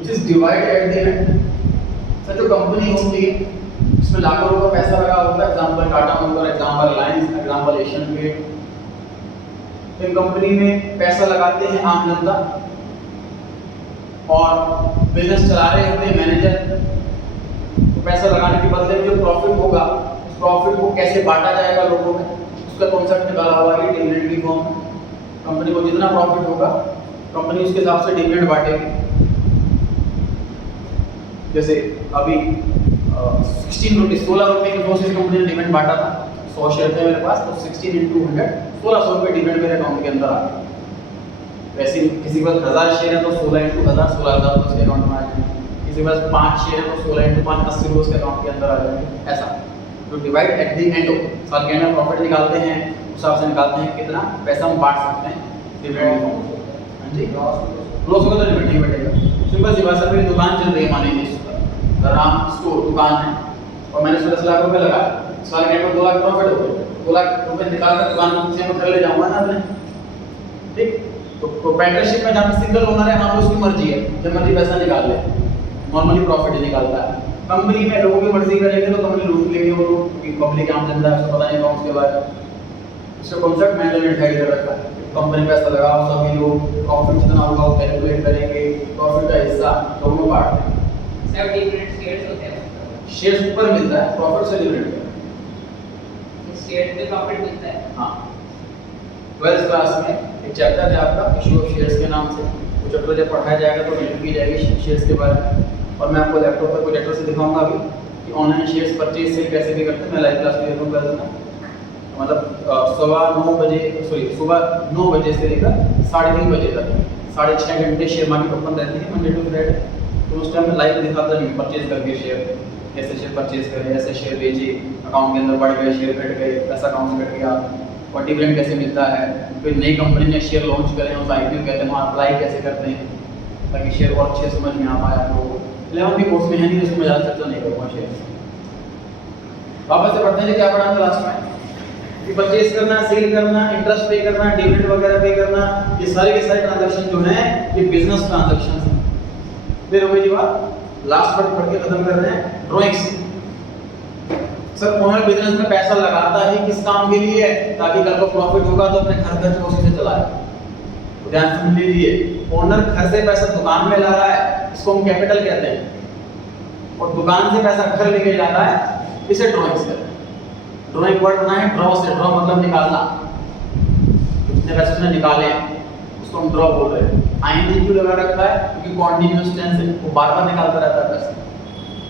Which is divided at the end। Sir जो कंपनी होती है इसमें लाखों रुपए पैसा लगा होता है। Example Tata Motor, example Reliance, example Asian Paint. इन कंपनी में पैसा लगाते हैं आम जनता और बिजनेस चला रहे होते हैं मैनेजर। तो पैसा लगाने के बदले में जो प्रॉफिट होगा उस प्रॉफिट को कैसे बांटा जाएगा लोगों में, उसका कॉन्सेप्ट निकाला हुआ है डिविडेंड की फॉर्म। कंपनी को जितना प्रॉफिट होगा कंपनी उसके हिसाब से डिविडेंड बांटेगी। जैसे अभी 16 रुपए इन्फोसिस कंपनी ने डिविडेंड बांटा था। 100 शेयर थे मेरे पास तो 16 × 100 1600 रुपए डिविडेंड मेरे अकाउंट के अंदर आ गए। वैसे किसी के पास 1000 शेयर है तो 16 × 1000 16000 उसके अकाउंट में आ जाएंगे। किसी के पास 5 शेयर है तो 16 × 5 80 रुपए उसके अकाउंट के अंदर आ जाएंगे। ऐसा तो डिवाइड एट द एंड साल के एंड में प्रॉफिट निकालते हैं, उस हिसाब से निकालते हैं कितना पैसा हम बांट सकते हैं डिविडेंड फॉर्म में। हां जी, लॉस होगा तो डिविडेंड नहीं बटेगा। सिंपल सी बात है, मेरी दुकान चल रही है, मान लीजिए राम स्टोर दुकान है और मैंने 10 लाख रुपए लगाया, साल के एंड में 2 लाख प्रॉफिट हो गए। 2 लाख रुपए निकाल कर दुकान से मैं घर ले जाऊंगा ना अपने, ठीक। तो प्रोप्राइटरशिप में जहाँ पे सिंगल ओनर है वहाँ पे उसकी मर्जी है, जब मर्जी पैसा निकाल ले, नॉर्मली प्रॉफिट ही निकालता है। कंपनी में लोगों की मर्जी करेंगे तो कंपनी लूट लेगी वो लोग, क्योंकि पब्लिक आम जनता है उसको पता नहीं अकाउंट्स के बारे में। इसका कॉन्सेप्ट मैंने डिसाइड कर रखा है। कंपनी पैसा लगाओ, सभी लोग प्रॉफिट जितना होगा वो कैलकुलेट करेंगे, प्रॉफिट का हिस्सा लोगों को बांट देंगे। सब डिफरेंट शेयर्स होते हैं, शेयर्स ऊपर मिलता है, प्रॉफिट से डिविडेंड शेयर पे प्रॉफिट मिलता है। हाँ, 12th क्लास में एक चैप्टर है आपका इशू ऑफ शेयर्स के नाम से। वो चैप्टर जब पढ़ाया जाएगा तो रीडिंग की जाएगी शेयर्स के बारे में, और मैं आपको लैपटॉप पर प्रोजेक्टर से दिखाऊंगा अभी कि ऑनलाइन शेयर्स परचेज सेल कैसे भी करते हैं। मैं लाइव क्लास में देखूंगा मतलब सुबह 9 बजे से लेकर 3:30 बजे तक 6.5 घंटे शेयर मार्केट ओपन रहती है मंडे टू फ्राइडे। तो उस टाइम में लाइव दिखाता नहीं, परचेज करके शेयर कैसे शेयर परचेज करें, ऐसे शेयर बेचिए, अकाउंट के अंदर बढ़ गए, शेयर घट गए, पैसा अकाउंट से घट गया, और डिविडेंड कैसे मिलता है। फिर नई कंपनी ने शेयर लॉन्च करें, उस IPO कहते हैं, वहाँ अप्लाई कैसे करते हैं ताकि शेयर और अच्छे समझ में आ पाए आप लोगों को। 11th की कोर्स में है नहीं, उसमें ज़्यादा चर्चा नहीं करूँगा शेयर। वापस से पढ़ते हैं क्या पढ़ा था लास्ट में कि परचेज करना, सेल करना, इंटरेस्ट पे करना, डिविडेंड वगैरह पे करना, ये सारे के सारे ट्रांजैक्शन जो हैं ये बिजनेस ट्रांजैक्शंस हैं। फिर हो गई जी बात, लास्ट वर्ड पढ़ के खत्म कर रहे हैं, ड्राइंग्स। सर ओनर बिजनेस में पैसा लगाता है किस काम के लिए? ताकि कल को प्रॉफिट होगा तो अपने घर खर्च उसी से चलाए। तो ध्यान सुन लीजिए, ओनर घर से पैसा दुकान में ला रहा है, इसको हम कैपिटल कहते हैं, और दुकान से पैसा घर लेके जा रहा है, इसे ड्राइंग्स कहते हैं। ड्राइंग वर्ड बना है ड्रॉ से, ड्रॉ मतलब निकालना, जितने पैसे उसने निकाले हैं उसको हम ड्रॉ बोल रहे हैं। आईएनजी क्यों लगा रखा है? क्योंकि कॉन्टिन्यूअस टेंस है, वो बार बार निकालता रहता है पैसे।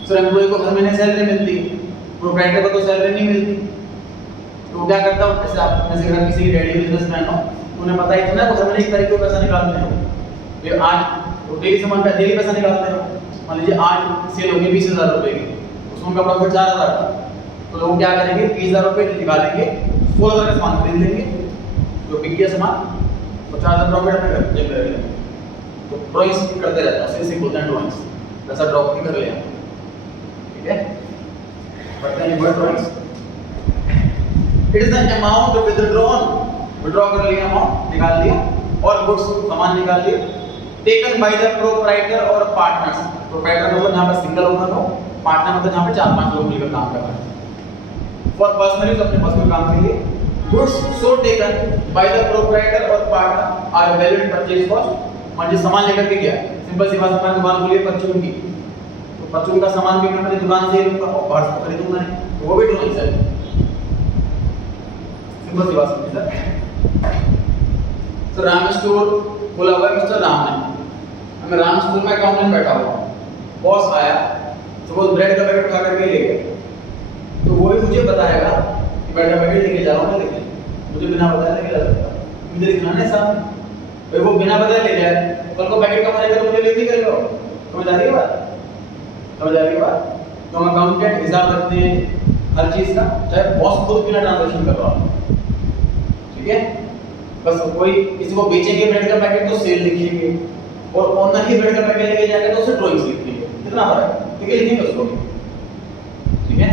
सर एम्प्लॉय को हर महीने सैलरी मिलती है, प्रोप्राइटर को तो सैलरी नहीं मिलती, तो वो क्या करता है? जैसे आप में से अगर किसी रेडी बिजनेसमैन हो, उन्हें पता ही था ना वो हर महीने 1 तारीख को पैसा निकालते हैं, ये आज डेली सामान का डेली पैसा निकालते हैं। मान लीजिए आज सेल होगी 20,000 रुपए की, उसमें उनका प्रॉफिट 4,000 था, तो लोग क्या करेंगे 20,000 रुपए निकालेंगे, 16,000 का सामान खरीद लेंगे, जो बिक गया सामान 50,000 प्रॉफिट अपने घर जेब में रख लेंगे। तो ड्राइंग्स करते रहते हैं, इसी बोलते हैं ड्राइंग्स, पैसा ड्रॉ कर लिया, ठीक है? पढ़ते हैं word drawings. It is the amount withdrawn, withdraw कर लिया, अमाउंट निकाल लिया, और गुड्स सामान निकाल लिया, टेकन बाय द प्रोप्राइटर और पार्टनर्स। प्रोप्राइटर मतलब यहाँ पर सिंगल ओनर हो, पार्टनर मतलब यहाँ पे 4-5 लोग मिलकर काम कर रहे हैं फॉर पर्सनल यूज, अपने पर्सनल काम के लिए। Goods so taken by the proprietor और partner are valid purchase cost. मान लीजिए सामान लेकर के गया, सिंपल सी बात, मैं दुकान खोली परचून की, तो परचून का सामान भी मैं अपनी दुकान से ही लूंगा और बाहर से खरीदूंगा नहीं, तो वो भी ड्राइंग है, सिंपल सी बात समझिए सर। तो राम स्टोर खोला हुआ है मिस्टर राम ने, मैं राम स्टोर में अकाउंटेंट बैठा हुआ, बॉस आया, सपोज ब्रेड का पैकेट उठा करके ले गया, तो वो भी मुझे बताएगा कि ब्रेड का पैकेट लेके जा रहा हूँ मैं, लेकिन मुझे बिना बताए लेके जा सकता, मुझे लिखना है सामने, भाई वो बिना बताए ले जाए, कल को पैकेट कम आएगा तो मुझे लेके करेगा, समझ आ रही है बात? समझ आ रही है बात? तो हम अकाउंटेंट हिसाब रखते हैं हर चीज का, चाहे बॉस खुद बिना ट्रांजैक्शन कर रहा हो, ठीक है? बस कोई किसी को बेचेंगे ब्रेड का पैकेट तो सेल लिखेंगे, और ओनर ही ब्रेड का पैकेट लेके जाएगा तो उसे ड्राइंग्स लिखेंगे, कितना फर्क है? ठीक है, लिखेंगे उसको, ठीक है?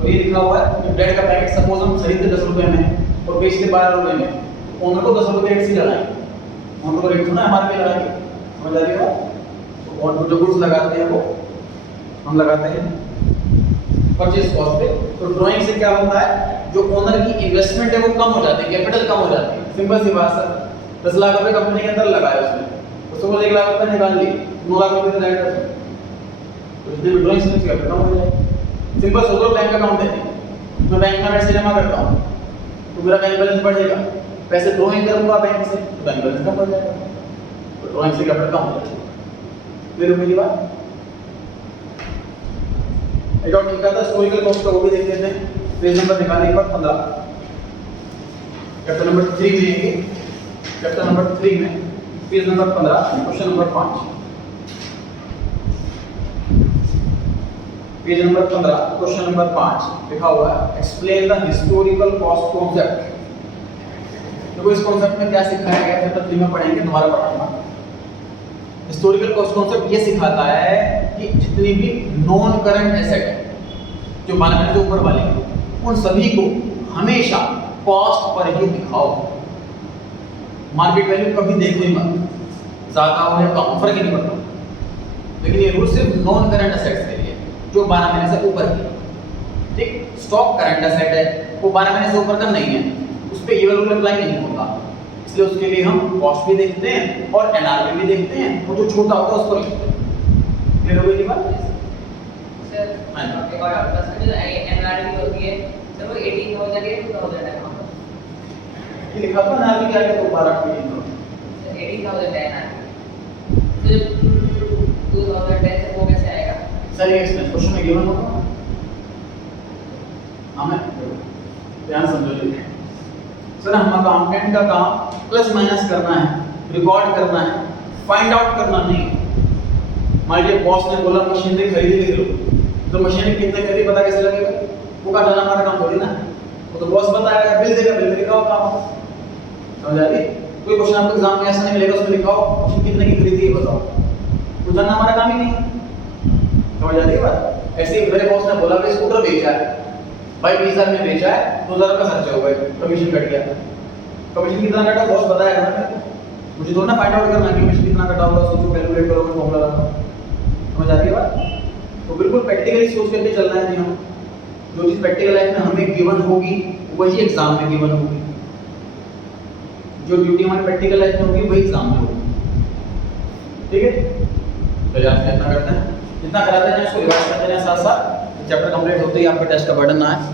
और ये लिखा हुआ है कि ब्रेड का पैकेट सपोज हम खरीदते 10 रुपए में और बेचते 12 रुपए में, तो ओनर को 10 रुपए रेट से लगाएंगे, ओनर को रेट थोड़ा हमारे पे लगाएंगे, समझ आ रही है? तो और जो गुड्स लगाते हैं वो हम लगाते हैं परचेज कॉस्ट पे। तो ड्राइंग से क्या होता है, जो ओनर की इन्वेस्टमेंट है वो कम हो जाती है, कैपिटल कम हो जाती है। सिंपल सी बात सर, 10 लाख रुपए कंपनी के अंदर लगाया उसने, उसको 1 लाख रुपए निकाल लिए, 2 लाख रुपए रहेगा उसमें, तो इसलिए ड्राइंग से कैपिटल कम हो जाएगा। सिंपल सोचो बैंक अकाउंट है, मैं बैंक में पैसे जमा करता हूँ तो मेरा बैंक बैलेंस बढ़ेगा, पैसे ड्राइंग करूंगा बैंक से तो बैंक बैलेंस कम हो जाएगा, तो ड्राइंग से कैपिटल कम हो जाएगा। फिर मेरी बात एक और लिखा था हिस्टोरिकल कॉस्ट का, वो भी देख लेते हैं। पेज नंबर निकालने के बाद 15 चैप्टर नंबर 3 में, चैप्टर नंबर 3 में page number 15 question number 5, page number 15 question number 5 लिखा हुआ है explain the historical cost concept. देखो इस कॉन्सेप्ट में क्या सिखाया गया चैप्टर 3 में पढ़ेंगे, दोबारा पढ़ूंगा। हिस्टोरिकल कॉस्ट कॉन्सेप्ट ये सिखाता है कि जितनी भी नॉन करंट एसेट है जो मार्केट के ऊपर वाले उन सभी को हमेशा कॉस्ट पर ही दिखाओ, मार्केट वैल्यू कभी देखो ही मत, ज्यादा हो या कम फर्क ही नहीं पड़ता। लेकिन ये रूल सिर्फ नॉन करंट एसेट्स के लिए जो 12 महीने से ऊपर की, ठीक? स्टॉक करंट एसेट है वो 12 महीने से ऊपर का नहीं है, उस पे ये रूल अप्लाई नहीं होता, इसलिए उसके लिए हम कॉस्ट भी देखते हैं और एनआरवी भी देखते हैं, और जो छोटा होता है उसको लिखते हैं। क्लियर हो गई ये बात? सर एक और आपका जो एनआरवी होती है सर वो 18,000 या 2,000 है, ये लिखा था एनआरवी क्या है, तो 12 की 18,000 है एनआरवी, तो 2010 से वो कैसे आएगा सर? ये एक्सप्लेन क्वेश्चन में गिवन होगा, हमें ध्यान समझो जी सर, हम अकाउंटेंट का काम प्लस माइनस करना है, रिकॉर्ड करना है, फाइंड आउट करना नहीं। मान लीजिए बॉस ने बोला मशीनरी खरीदी लिख लो, तो मशीनरी कितने खरीदी पता कैसे लगेगा? वो का जाना हमारा काम थोड़ी ना, वो तो बॉस बताएगा, बिल देगा, बिल लिखा होगा काम, समझ आ रही? कोई क्वेश्चन आपको एग्जाम में ऐसा नहीं मिलेगा उसमें लिखाओ मशीन कितने की खरीदी है बताओ, तो जानना हमारा काम ही नहीं, समझ आ रही है बात? ऐसे ही मेरे बॉस ने बोला कि स्कूटर बेचा है भाई, 20,000 में बेचा है, 2,000 का खर्चा हो गया, कमीशन कट गया, कमीशन कितना कटा बॉस बताएगा ना मेरे को, मुझे तो ना फाइंड आउट करना कि कमीशन कितना कटा होगा, सोचो कैलकुलेट करो, फॉर्मूला लगाओ, समझ आ रही है बात? तो बिल्कुल प्रैक्टिकली सोच करके चलना है जी हम, जो चीज प्रैक्टिकल लाइफ में हमें गिवन होगी वही एग्जाम में गिवन होगी, जो ड्यूटी हमारी प्रैक्टिकल लाइफ में होगी वही एग्जाम में होगी, ठीक है? तो आज इतना करते हैं, जितना कराते हैं उसको रिवाइज करते हैं साथ साथ, चैप्टर कंप्लीट होते ही आपका टेस्ट का बर्डन ना है।